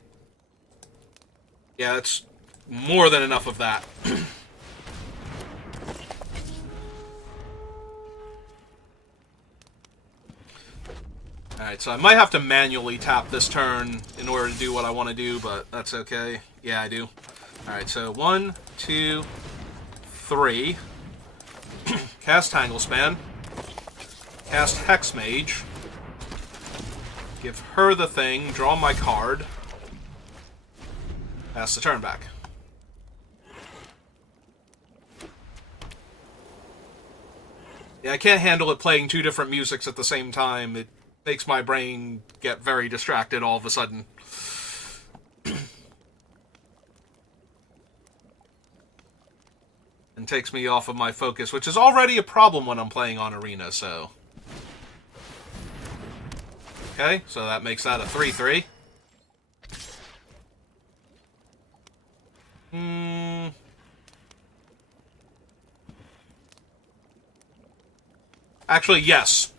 Yeah, that's more than enough of that. Alright, so I might have to manually tap this turn in order to do what I want to do, but that's okay. Yeah, I do. Alright, so 1, 2, 3. Cast Tangle Span. Cast Hex Mage. Give her the thing, draw my card. Pass the turn back. Yeah, I can't handle it playing two different musics at the same time. It makes my brain get very distracted all of a sudden. And takes me off of my focus, which is already a problem when I'm playing on Arena, so... Okay, so that makes that a 3-3. Actually, yes.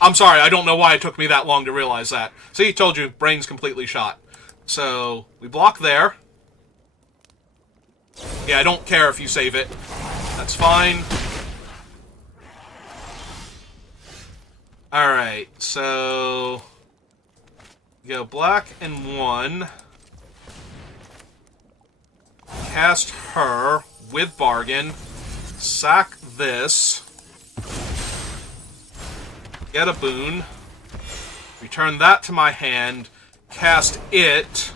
I'm sorry, I don't know why it took me that long to realize that. See, told you, brain's completely shot. So, we block there. Yeah, I don't care if you save it. That's fine. Alright, so... go black and 1. Cast her with bargain. Sack this. Get a boon. Return that to my hand. Cast it.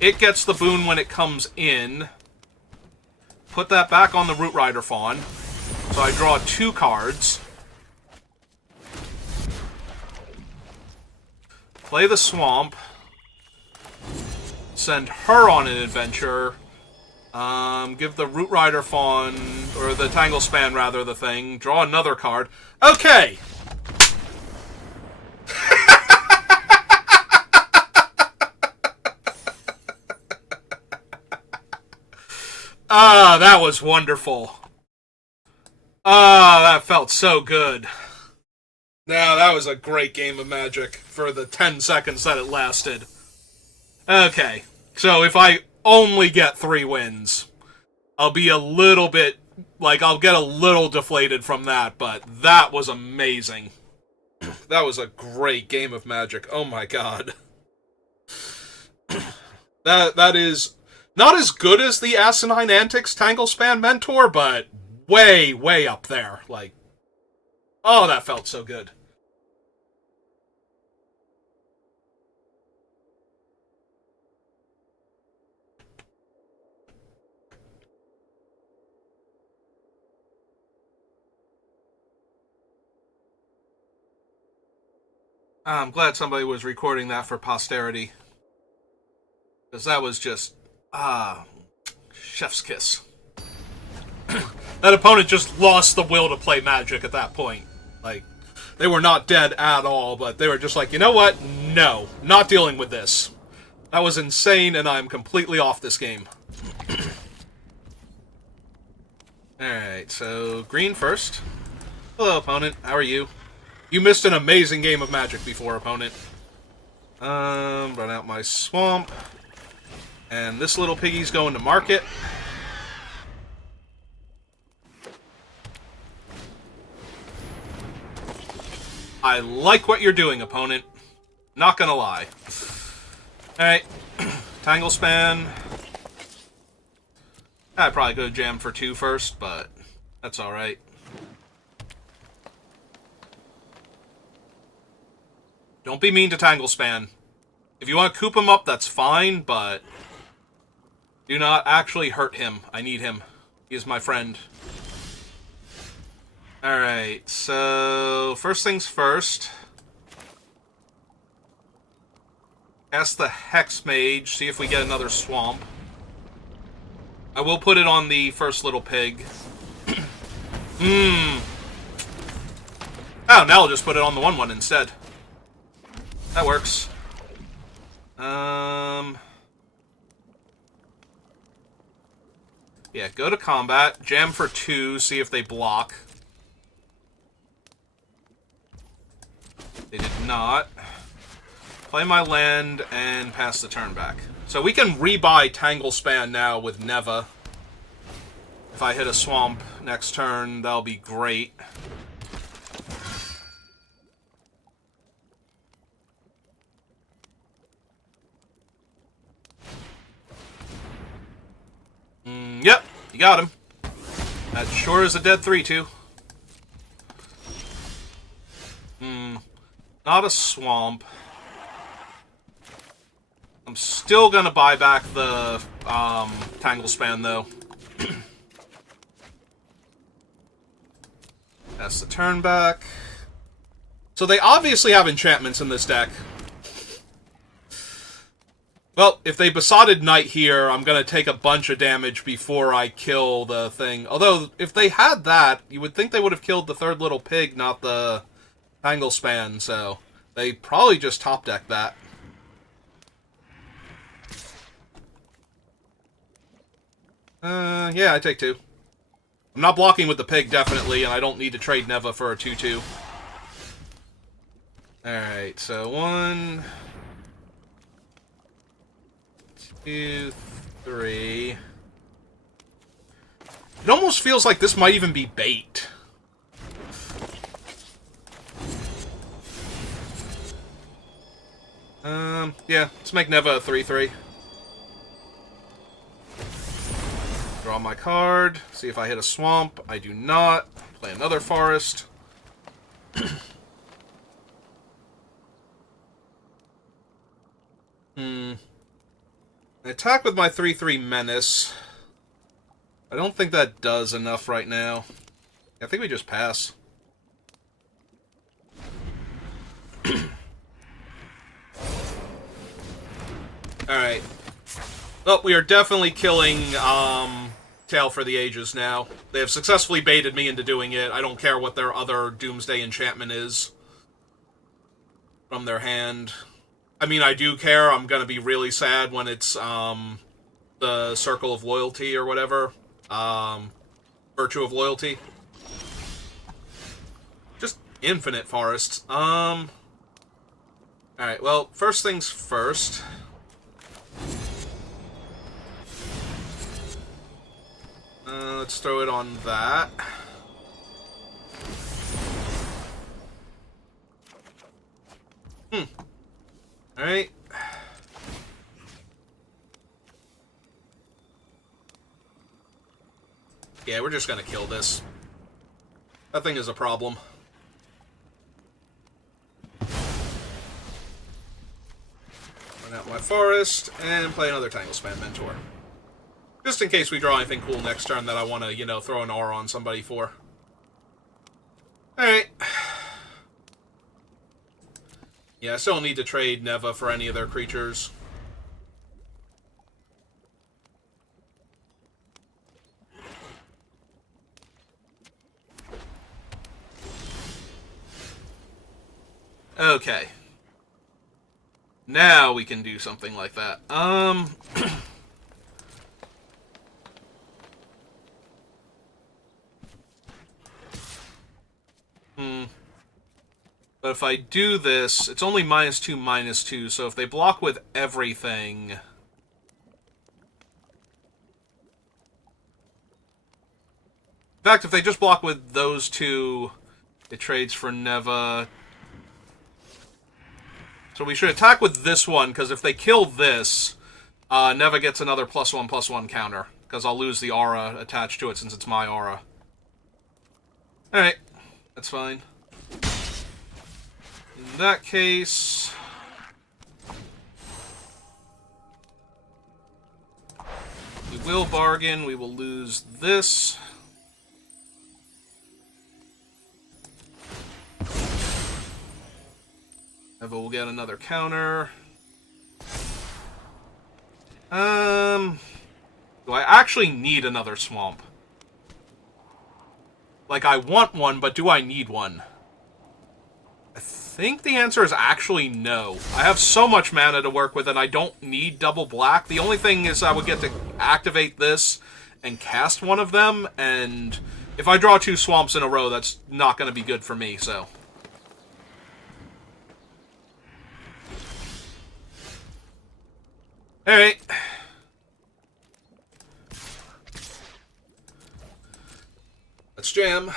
It gets the boon when it comes in. Put that back on the Root Rider Fawn. So I draw 2 cards. Play the Swamp. Send her on an adventure. Give the Root Rider Fawn, or the Tangle Span, rather, the thing. Draw another card. Okay! Ah, that was wonderful. Ah, that felt so good. Now, that was a great game of Magic for the 10 seconds that it lasted. Okay, so if I only get 3 wins, I'll be a little bit, like, I'll get a little deflated from that, but that was amazing. That was a great game of Magic. Oh my god. That is not as good as the Asinine Antics Tangle Span Mentor, but way, way up there. Like, oh, that felt so good. I'm glad somebody was recording that for posterity. Because that was just, chef's kiss. That opponent just lost the will to play Magic at that point. Like, they were not dead at all, but they were just like, you know what? No, not dealing with this. That was insane, and I'm completely off this game. Alright, so green first. Hello, opponent. How are you? You missed an amazing game of Magic before, opponent. Run out my swamp. And this little piggy's going to market. I like what you're doing, opponent. Not gonna lie. Alright. Tangle Span. I probably could have jammed for 2 first, but that's alright. Don't be mean to Tangle Span. If you want to coop him up, that's fine, but do not actually hurt him. I need him. He is my friend. Alright, so first things first. Cast the Hex Mage, see if we get another swamp. I will put it on the first little pig. Oh, now I'll just put it on the 1/1 instead. That works. Yeah, go to combat, jam for 2, see if they block. They did not. Play my land and pass the turn back. So we can rebuy Tangle Span now with Neva. If I hit a swamp next turn, that'll be great. You got him. That sure is a dead 3-2. Not a swamp. I'm still gonna buy back the Tangle Span, though. That's the turn back. So they obviously have enchantments in this deck. Well, if they Besotted Knight here, I'm gonna take a bunch of damage before I kill the thing. Although, if they had that, you would think they would have killed the third little pig, not the Tangle Span, so they probably just top deck that. Yeah, I take 2. I'm not blocking with the pig, definitely, and I don't need to trade Neva for a 2-2. Alright, so 1, 2, 3. It almost feels like this might even be bait. Yeah, let's make Neva a 3-3. Draw my card, see if I hit a swamp. I do not. Play another forest. I attack with my 3-3 Menace. I don't think that does enough right now. I think we just pass. Alright. Well, we are definitely killing, Tale for the Ages now. They have successfully baited me into doing it. I don't care what their other Doomsday enchantment is from their hand. I mean, I do care. I'm gonna be really sad when it's, the Circle of Loyalty or whatever. Virtue of Loyalty. Just infinite forests. Alright, well, first things first. Let's throw it on that. Alright. Yeah, we're just gonna kill this. That thing is a problem. Run out my forest, and play another Tangle Span Mentor. Just in case we draw anything cool next turn that I want to, you know, throw an aura on somebody for. Alright. Yeah, I still don't need to trade Neva for any of their creatures. Okay. Now we can do something like that. But if I do this, it's only -2/-2, so if they block with everything... In fact, if they just block with those two, it trades for Neva. So we should attack with this one, because if they kill this, Neva gets another +1/+1 counter, because I'll lose the aura attached to it since it's my aura. Alright, that's fine. In that case... we will bargain, we will lose this. Eva will get another counter. Do I actually need another swamp? Like, I want one, but do I need one? I think the answer is actually no. I have so much mana to work with, and I don't need double black. The only thing is I would get to activate this and cast one of them, and if I draw 2 swamps in a row, that's not going to be good for me, so... Alright. Let's jam.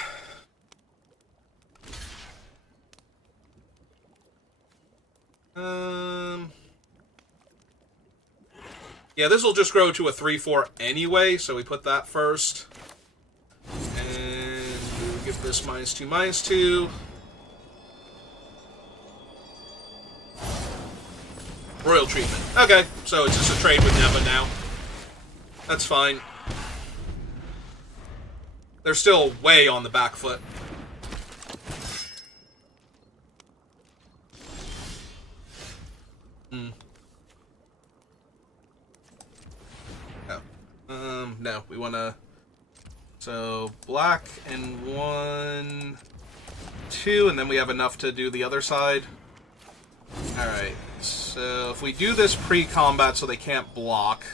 Yeah, this will just grow to a 3/4 anyway, so we put that first. And we'll give this -2, -2. Royal treatment. Okay, so it's just a trade with Neva now. That's fine. They're still way on the back foot. No, we want to... So, black and 1, 2, and then we have enough to do the other side. Alright, so if we do this pre-combat so they can't block,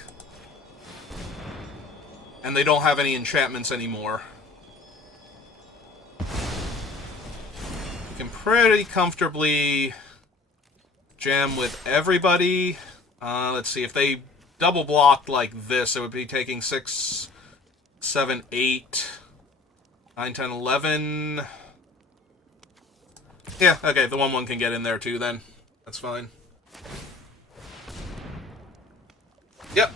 and they don't have any enchantments anymore, we can pretty comfortably jam with everybody. Let's see, if they double blocked like this, it would be taking 6, 7, 8, 9, 10, 11. Yeah, okay, the 1/1 can get in there too then. That's fine. Yep.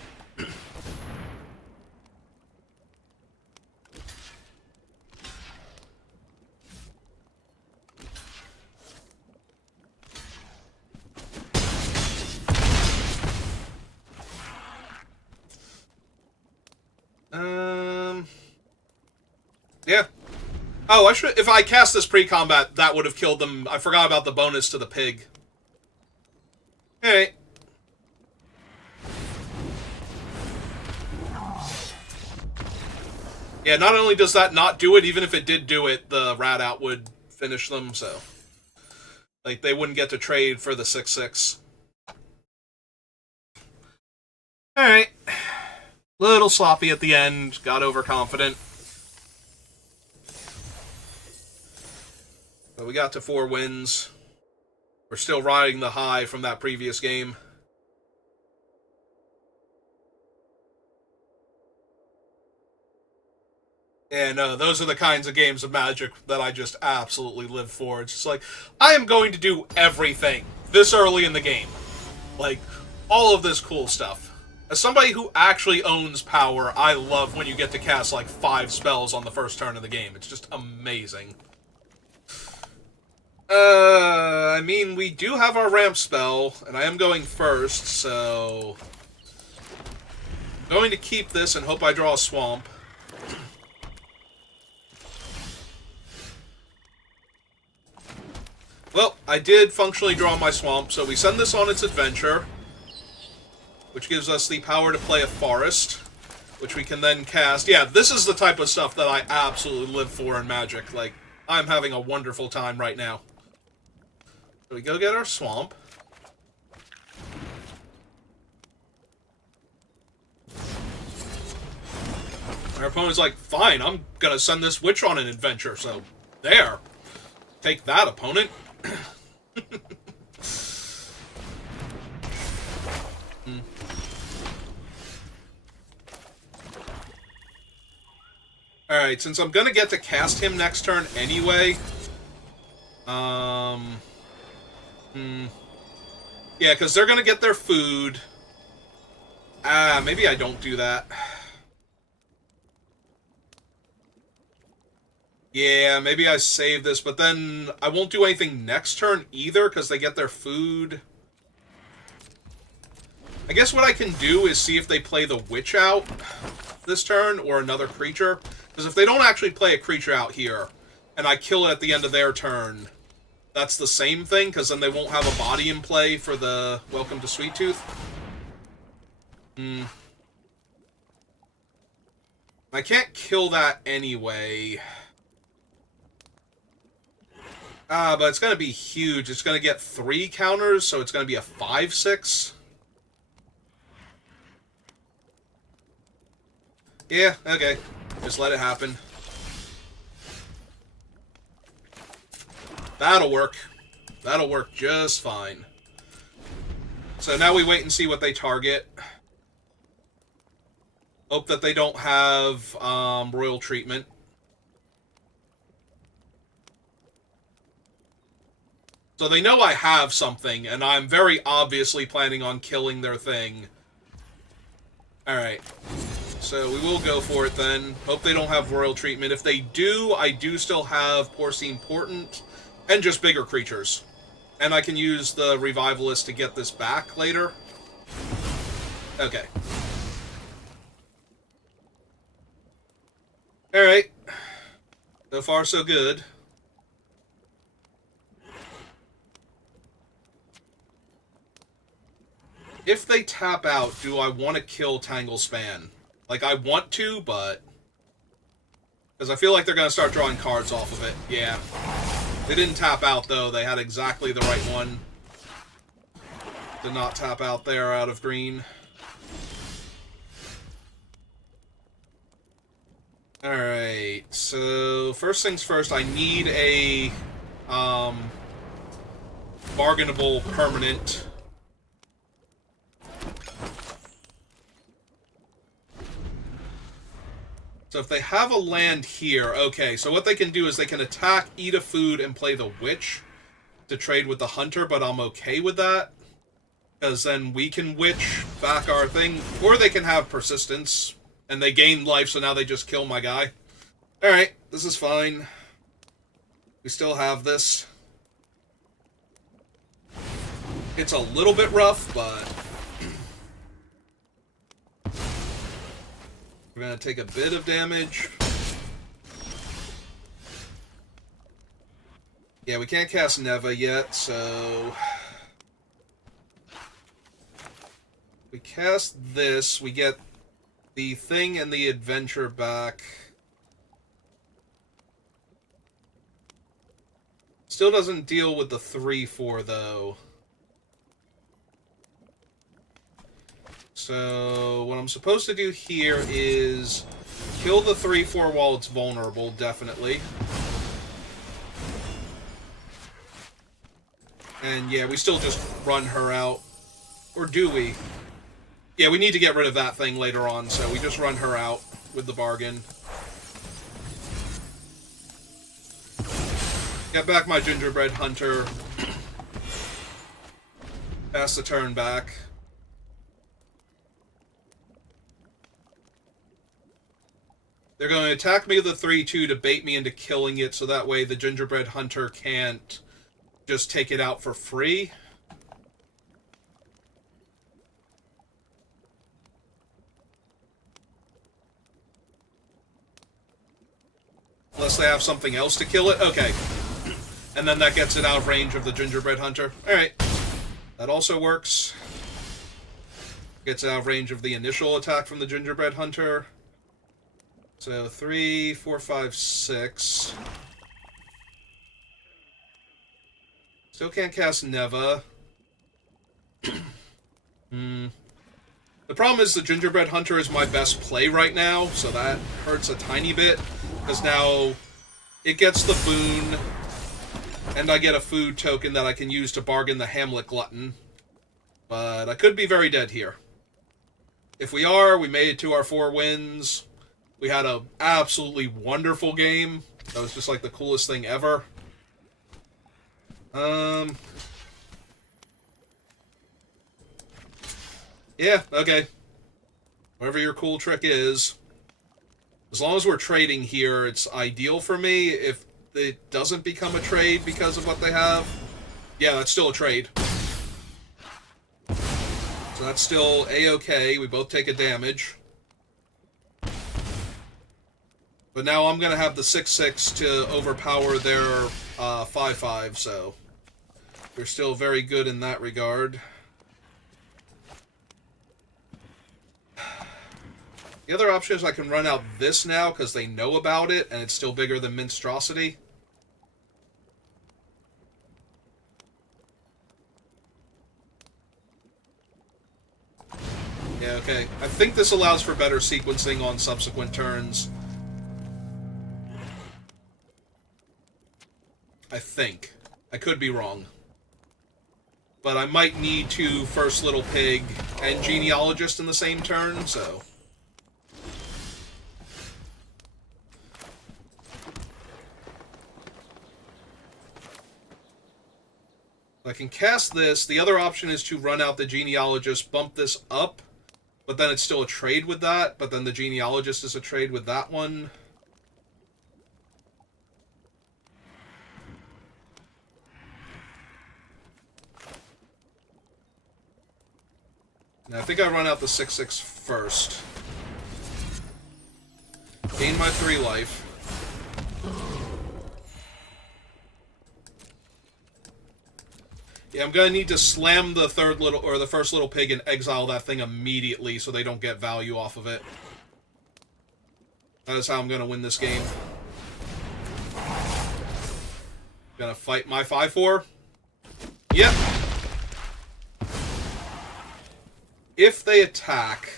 Yeah. Oh, I should. If I cast this pre-combat, that would have killed them. I forgot about the bonus to the pig. Alright. Yeah, not only does that not do it, even if it did do it, the rat out would finish them, so... Like, they wouldn't get to trade for the 6/6. Alright. Little sloppy at the end, got overconfident. But we got to 4 wins. We're still riding the high from that previous game. And those are the kinds of games of Magic that I just absolutely live for. It's just like, I am going to do everything this early in the game. Like, all of this cool stuff. As somebody who actually owns power, I love when you get to cast like 5 spells on the first turn of the game. It's just amazing. I mean, we do have our ramp spell, and I am going first, so... I'm going to keep this and hope I draw a swamp. Well, I did functionally draw my swamp, so we send this on its adventure, which gives us the power to play a forest, which we can then cast. Yeah, this is the type of stuff that I absolutely live for in Magic. Like, I'm having a wonderful time right now. So we go get our swamp. Our opponent's like, fine, I'm gonna send this witch on an adventure, so there. Take that, opponent. Alright, since I'm gonna get to cast him next turn anyway, yeah, because they're gonna get their food. Maybe I don't do that. Yeah, maybe I save this, but then I won't do anything next turn either, because they get their food. I guess what I can do is see if they play the witch out this turn, or another creature. Because if they don't actually play a creature out here, and I kill it at the end of their turn, that's the same thing, because then they won't have a body in play for the Welcome to Sweet Tooth. I can't kill that anyway. But it's going to be huge. It's going to get 3 counters, so it's going to be a 5/6. Yeah, okay. Just let it happen. That'll work. That'll work just fine. So now we wait and see what they target. Hope that they don't have royal treatment. So they know I have something, and I'm very obviously planning on killing their thing. Alright. So we will go for it then. Hope they don't have royal treatment. If they do, I do still have Porcine Portent and just bigger creatures. And I can use the Revivalist to get this back later. Okay. Alright. So far, so good. If they tap out, do I want to kill Tanglespan? Like, I want to, but... because I feel like they're going to start drawing cards off of it. Yeah. They didn't tap out, though. They had exactly the right one. Did not tap out there out of green. Alright, so first things first, I need a bargainable permanent. So if they have a land here, okay, so what they can do is they can attack, eat a food, and play the Witch to trade with the Hunter, but I'm okay with that. Because then we can Witch back our thing, or they can have Persistence, and they gain life, so now they just kill my guy. Alright, this is fine. We still have this. It's a little bit rough, but... we're going to take a bit of damage. Yeah, we can't cast Neva yet, so... we cast this, we get the thing and the adventure back. Still doesn't deal with the 3/4, though. So, what I'm supposed to do here is kill the 3/4 while it's vulnerable, definitely. And yeah, we still just run her out. Or do we? Yeah, we need to get rid of that thing later on, so we just run her out with the bargain. Get back my Gingerbread Hunter. Pass the turn back. They're going to attack me with the 3/2 to bait me into killing it, so that way the Gingerbread Hunter can't just take it out for free. Unless they have something else to kill it. Okay. And then that gets it out of range of the Gingerbread Hunter. Alright. That also works. Gets it out of range of the initial attack from the Gingerbread Hunter. So 3, 4, 5, 6. Still can't cast Neva. The problem is the Gingerbread Hunter is my best play right now, so that hurts a tiny bit. Because now it gets the boon, and I get a food token that I can use to bargain the Hamlet Glutton. But I could be very dead here. If we are, we made it to our 4 wins. We had an absolutely wonderful game. That was just like the coolest thing ever. Yeah, okay. Whatever your cool trick is. As long as we're trading here, it's ideal for me. If it doesn't become a trade because of what they have, yeah, that's still a trade. So that's still A-okay. We both take a damage. But now I'm going to have the 6/6 to overpower their 5/5, so they're still very good in that regard. The other option is I can run out this now because they know about it, and it's still bigger than Minstrosity. Yeah, okay. I think this allows for better sequencing on subsequent turns. I think. I could be wrong. But I might need to First Little Pig and Genealogist in the same turn, so... I can cast this. The other option is to run out the Genealogist, bump this up, But then it's still a trade with that, but then the Genealogist is a trade with that one. Now, I think I run out the 6/6 first. Gain my 3 life. Yeah, I'm gonna need to slam the first little pig and exile that thing immediately so they don't get value off of it. That is how I'm gonna win this game. Gonna fight my 5/4. Yep. If they attack...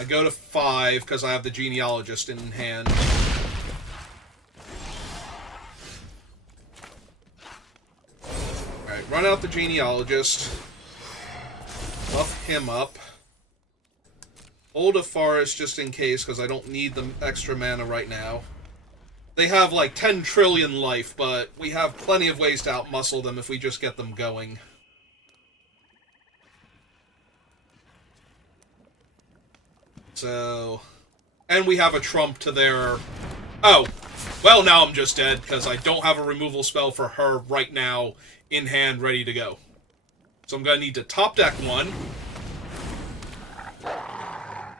I go to 5 because I have the Genealogist in hand. Alright, run out the Genealogist. Buff him up. Hold a Forest just in case, because I don't need the extra mana right now. They have like 10 trillion life, but we have plenty of ways to outmuscle them if we just get them going. So... And we have a trump to their... Oh! Well, now I'm just dead, because I don't have a removal spell for her right now in hand, ready to go. So I'm going to need to top deck 1.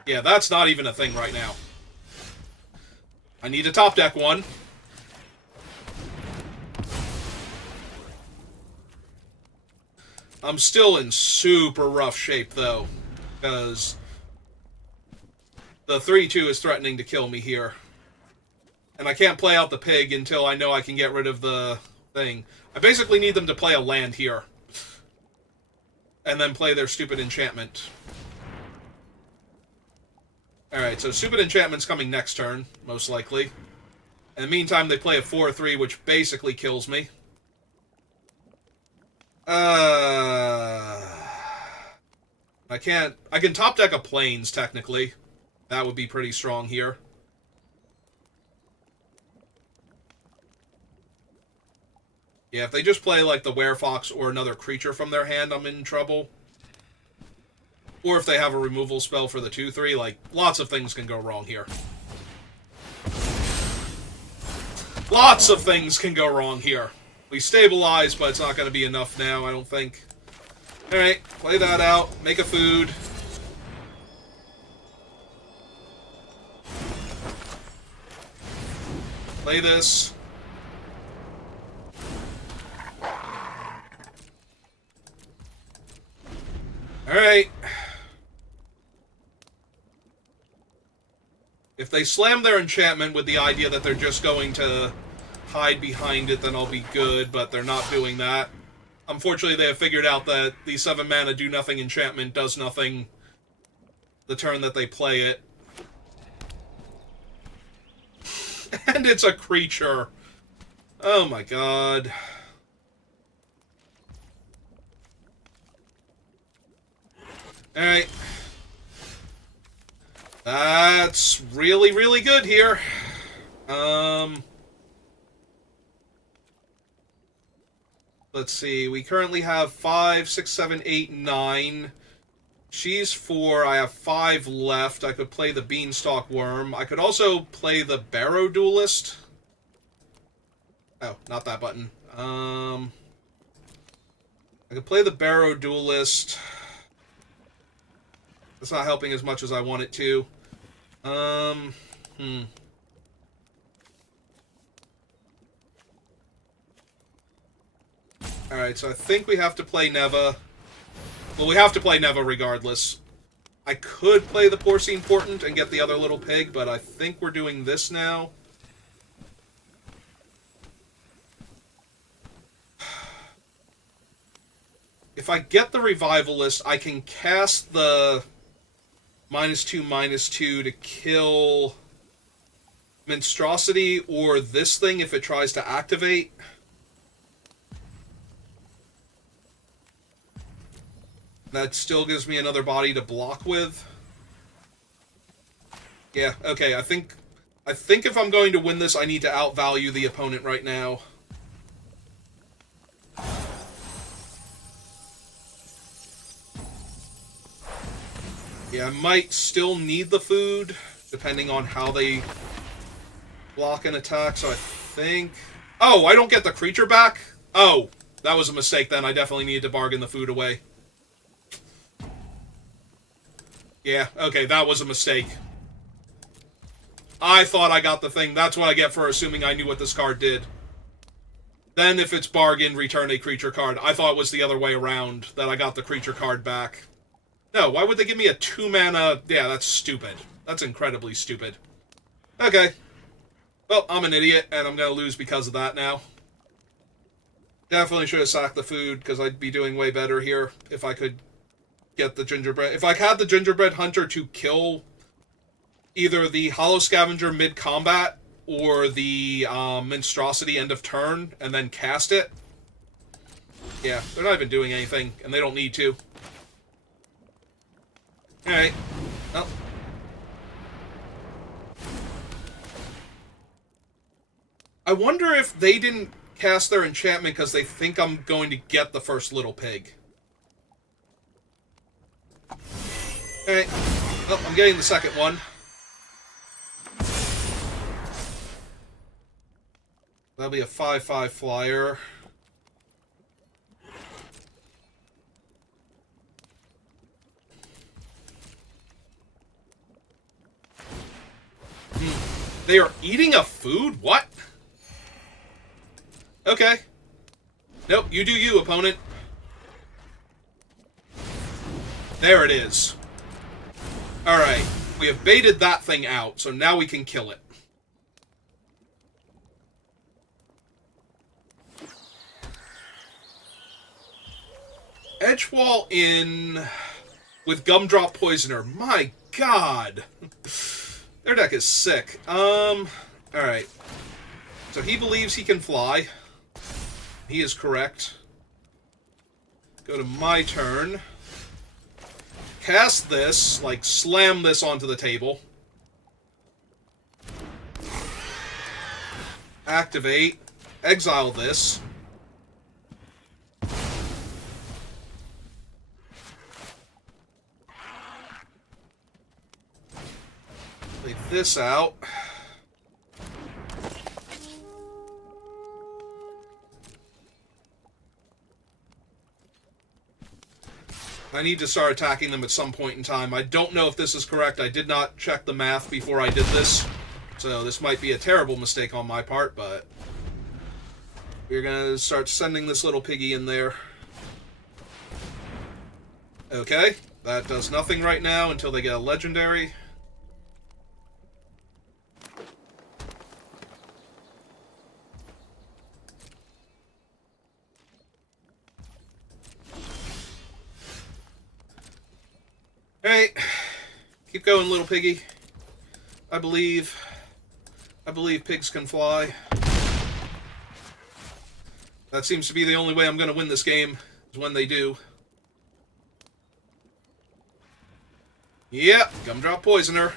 Yeah, that's not even a thing right now. I need to top deck 1. I'm still in super rough shape, though, because the 3/2 is threatening to kill me here. And I can't play out the pig until I know I can get rid of the thing. I basically need them to play a land here. And then play their stupid enchantment. Alright, so stupid enchantment's coming next turn, most likely. In the meantime, they play a 4/3, which basically kills me. I can top deck a Plains, technically. That would be pretty strong here. Yeah, if they just play, like, the Werefox or another creature from their hand, I'm in trouble. Or if they have a removal spell for the 2/3, like, lots of things can go wrong here. Lots of things can go wrong here. We stabilize, but it's not going to be enough now, I don't think. Alright, play that out. Make a food. Play this. Alright. If they slam their enchantment with the idea that they're just going to hide behind it, then I'll be good, but they're not doing that. Unfortunately, they have figured out that the 7 mana do-nothing enchantment does nothing the turn that they play it. And it's a creature. Oh my god. Alright. That's really, really good here. Let's see. We currently have 5, 6, 7, 8, 9. She's 4. I have 5 left. I could play the Beanstalk Worm. I could also play the Barrow Duelist. Oh, not that button. I could play the Barrow Duelist. It's not helping as much as I want it to. Alright, so I think we have to play Neva. Well, we have to play Neva regardless. I could play the Porcine Portent and get the other little pig, but I think we're doing this now. If I get the Revivalist, I can cast the -2/-2 to kill Monstrosity or this thing if it tries to activate. That still gives me another body to block with. Yeah, okay, I think if I'm going to win this, I need to outvalue the opponent right now. Yeah, I might still need the food, depending on how they block an attack, so I think... Oh, I don't get the creature back? Oh, that was a mistake then. I definitely needed to bargain the food away. Yeah, okay, that was a mistake. I thought I got the thing. That's what I get for assuming I knew what this card did. Then, if it's bargain, return a creature card. I thought it was the other way around, that I got the creature card back. No, why would they give me a 2-mana... Yeah, that's stupid. That's incredibly stupid. Okay. Well, I'm an idiot, and I'm going to lose because of that now. Definitely should have sacked the food, because I'd be doing way better here if I could get the gingerbread. If I had the gingerbread hunter to kill either the hollow scavenger mid-combat or the monstrosity end of turn, and then cast it. Yeah, they're not even doing anything, and they don't need to. Alright. Well. I wonder if they didn't cast their enchantment because they think I'm going to get the first little pig. Alright. Well, I'm getting the second one. That'll be a 5/5 flyer. They are eating a food? What? Okay. Nope, you do you, opponent. There it is. Alright, we have baited that thing out, so now we can kill it. Edgewall in with Gumdrop Poisoner. My god. Their deck is sick. Alright. So he believes he can fly. He is correct. Go to my turn. Cast this, like, slam this onto the table. Activate. Exile this. Play this out. I need to start attacking them at some point in time. I don't know if this is correct. I did not check the math before I did this. So this might be a terrible mistake on my part, but... we're going to start sending this little piggy in there. Okay. That does nothing right now until they get a legendary. Alright. Keep going, little piggy. I believe pigs can fly. That seems to be the only way I'm going to win this game, is when they do. Yep, Gumdrop Poisoner.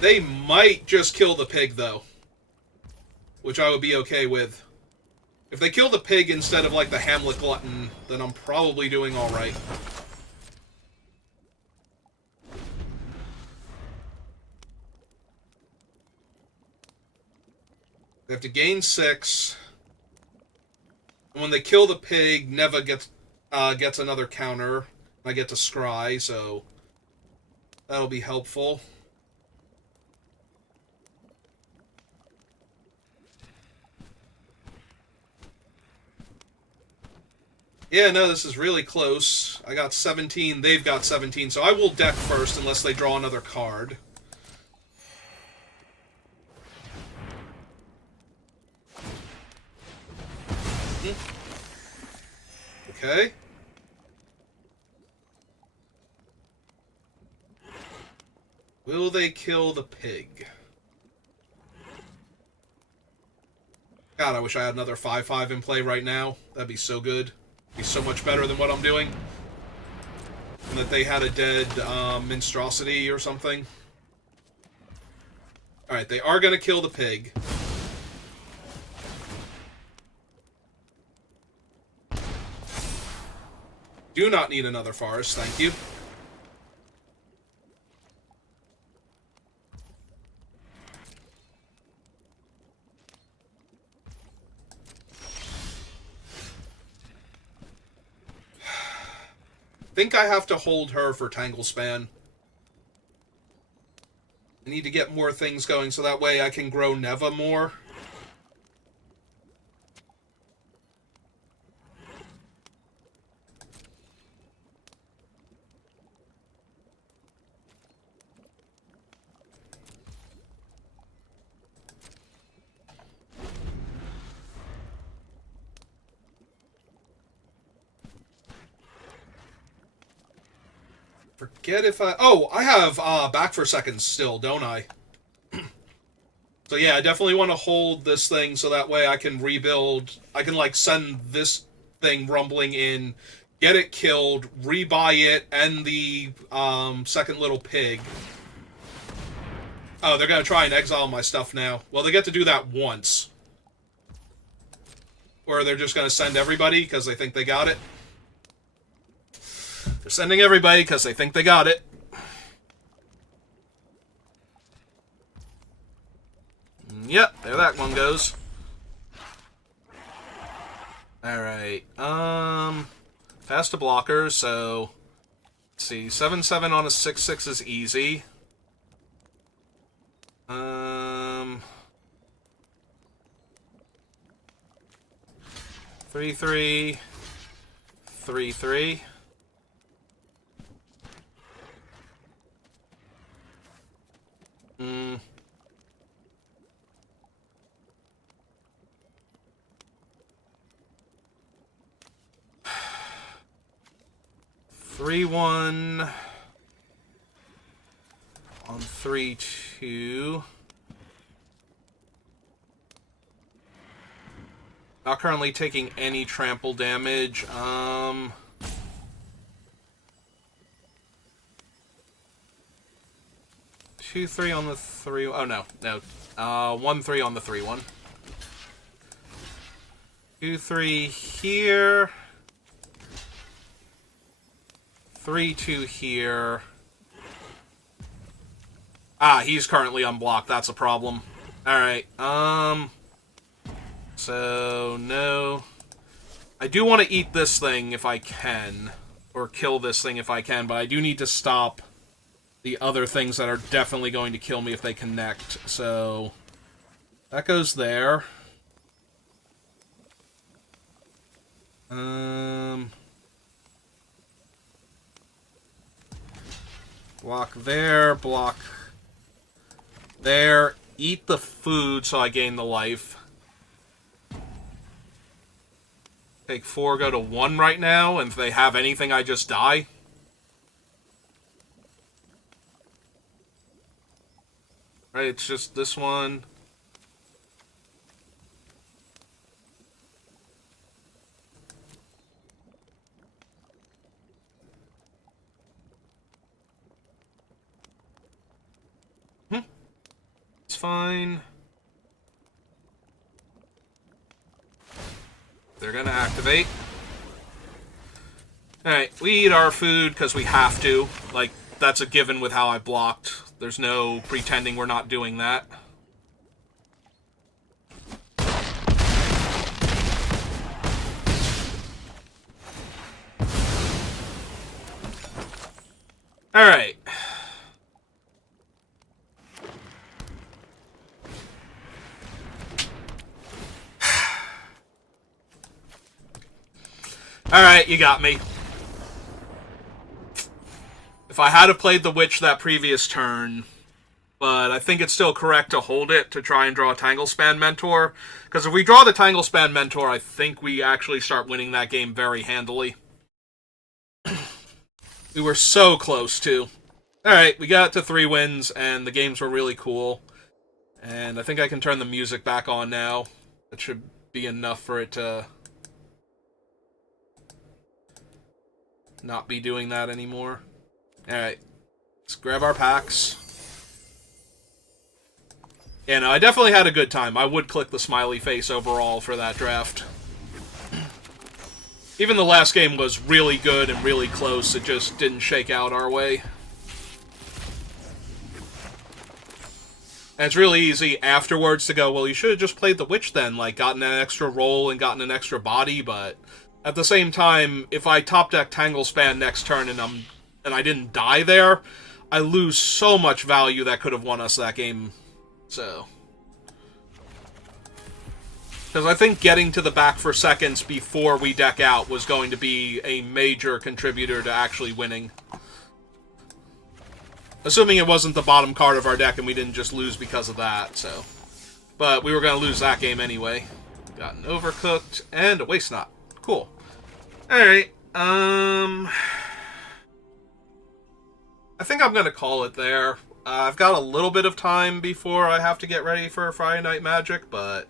They might just kill the pig, though. Which I would be okay with. If they kill the pig instead of, like, the Hamlet Glutton, then I'm probably doing alright. They have to gain 6. And when they kill the pig, Neva gets another counter. I get to scry, so that'll be helpful. Yeah, no, this is really close. I got 17, they've got 17, so I will deck first unless they draw another card. Okay. Will they kill the pig? God, I wish I had another 5/5 in play right now. That'd be so good. Be so much better than what I'm doing. And that they had a dead monstrosity or something. Alright, they are going to kill the pig. Do not need another forest, thank you. think I have to hold her for Tanglespan. I need to get more things going so that way I can grow Neva more. Forget if I... Oh, I have back for seconds still, don't I? So yeah, I definitely want to hold this thing so that way I can rebuild. I can, like, send this thing rumbling in, get it killed, rebuy it, and the second little pig. Oh, they're going to try and exile my stuff now. Well, they get to do that once. Or they're just going to send everybody because they think they got it. They're sending everybody because they think they got it. Yep, there that one goes. Alright, fast to blocker, so... Let's see, 7-7 on a 6-6 is easy. 3-3... 3-3... 3-1 on 3-2. Not currently taking any trample damage. 2-3 on the 3. Oh no. 1-3 on the 3-1. 2-3 here. 3-2 here. Ah, he's currently unblocked. That's a problem. Alright, so, no. I do want to eat this thing if I can. Or kill this thing if I can, but I do need to stop the other things that are definitely going to kill me if they connect. So, that goes there. Block there, block there. Eat the food so I gain the life. Take 4, go to 1 right now, and if they have anything, I just die. Right, it's just this one. It's fine. They're gonna activate. Alright, we eat our food because we have to. Like, that's a given with how I blocked. There's no pretending we're not doing that. Alright. Alright, you got me. If I had have played the Witch that previous turn, but I think it's still correct to hold it to try and draw a Tanglespan Mentor. Because if we draw the Tanglespan Mentor, I think we actually start winning that game very handily. We were so close, too. Alright, we got to 3 wins, and the games were really cool. And I think I can turn the music back on now. That should be enough for it to not be doing that anymore. Alright, let's grab our packs. Yeah, no, I definitely had a good time. I would click the smiley face overall for that draft. Even the last game was really good and really close. It just didn't shake out our way. And it's really easy afterwards to go, well, you should have just played the Witch then. Like, gotten an extra roll and gotten an extra body, but At the same time, if I top deck Tangle Span next turn and I didn't die there, I lose so much value that could have won us that game. So, because I think getting to the back for seconds before we deck out was going to be a major contributor to actually winning. Assuming it wasn't the bottom card of our deck and we didn't just lose because of that, so. But we were going to lose that game anyway. Got an Overcooked and a Waste Not. Cool. Alright, I think I'm going to call it there. I've got a little bit of time before I have to get ready for Friday Night Magic, but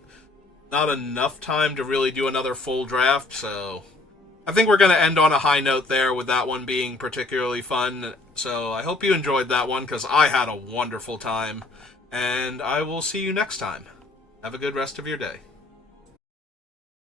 not enough time to really do another full draft, so I think we're going to end on a high note there with that one being particularly fun. So I hope you enjoyed that one, because I had a wonderful time, and I will see you next time. Have a good rest of your day.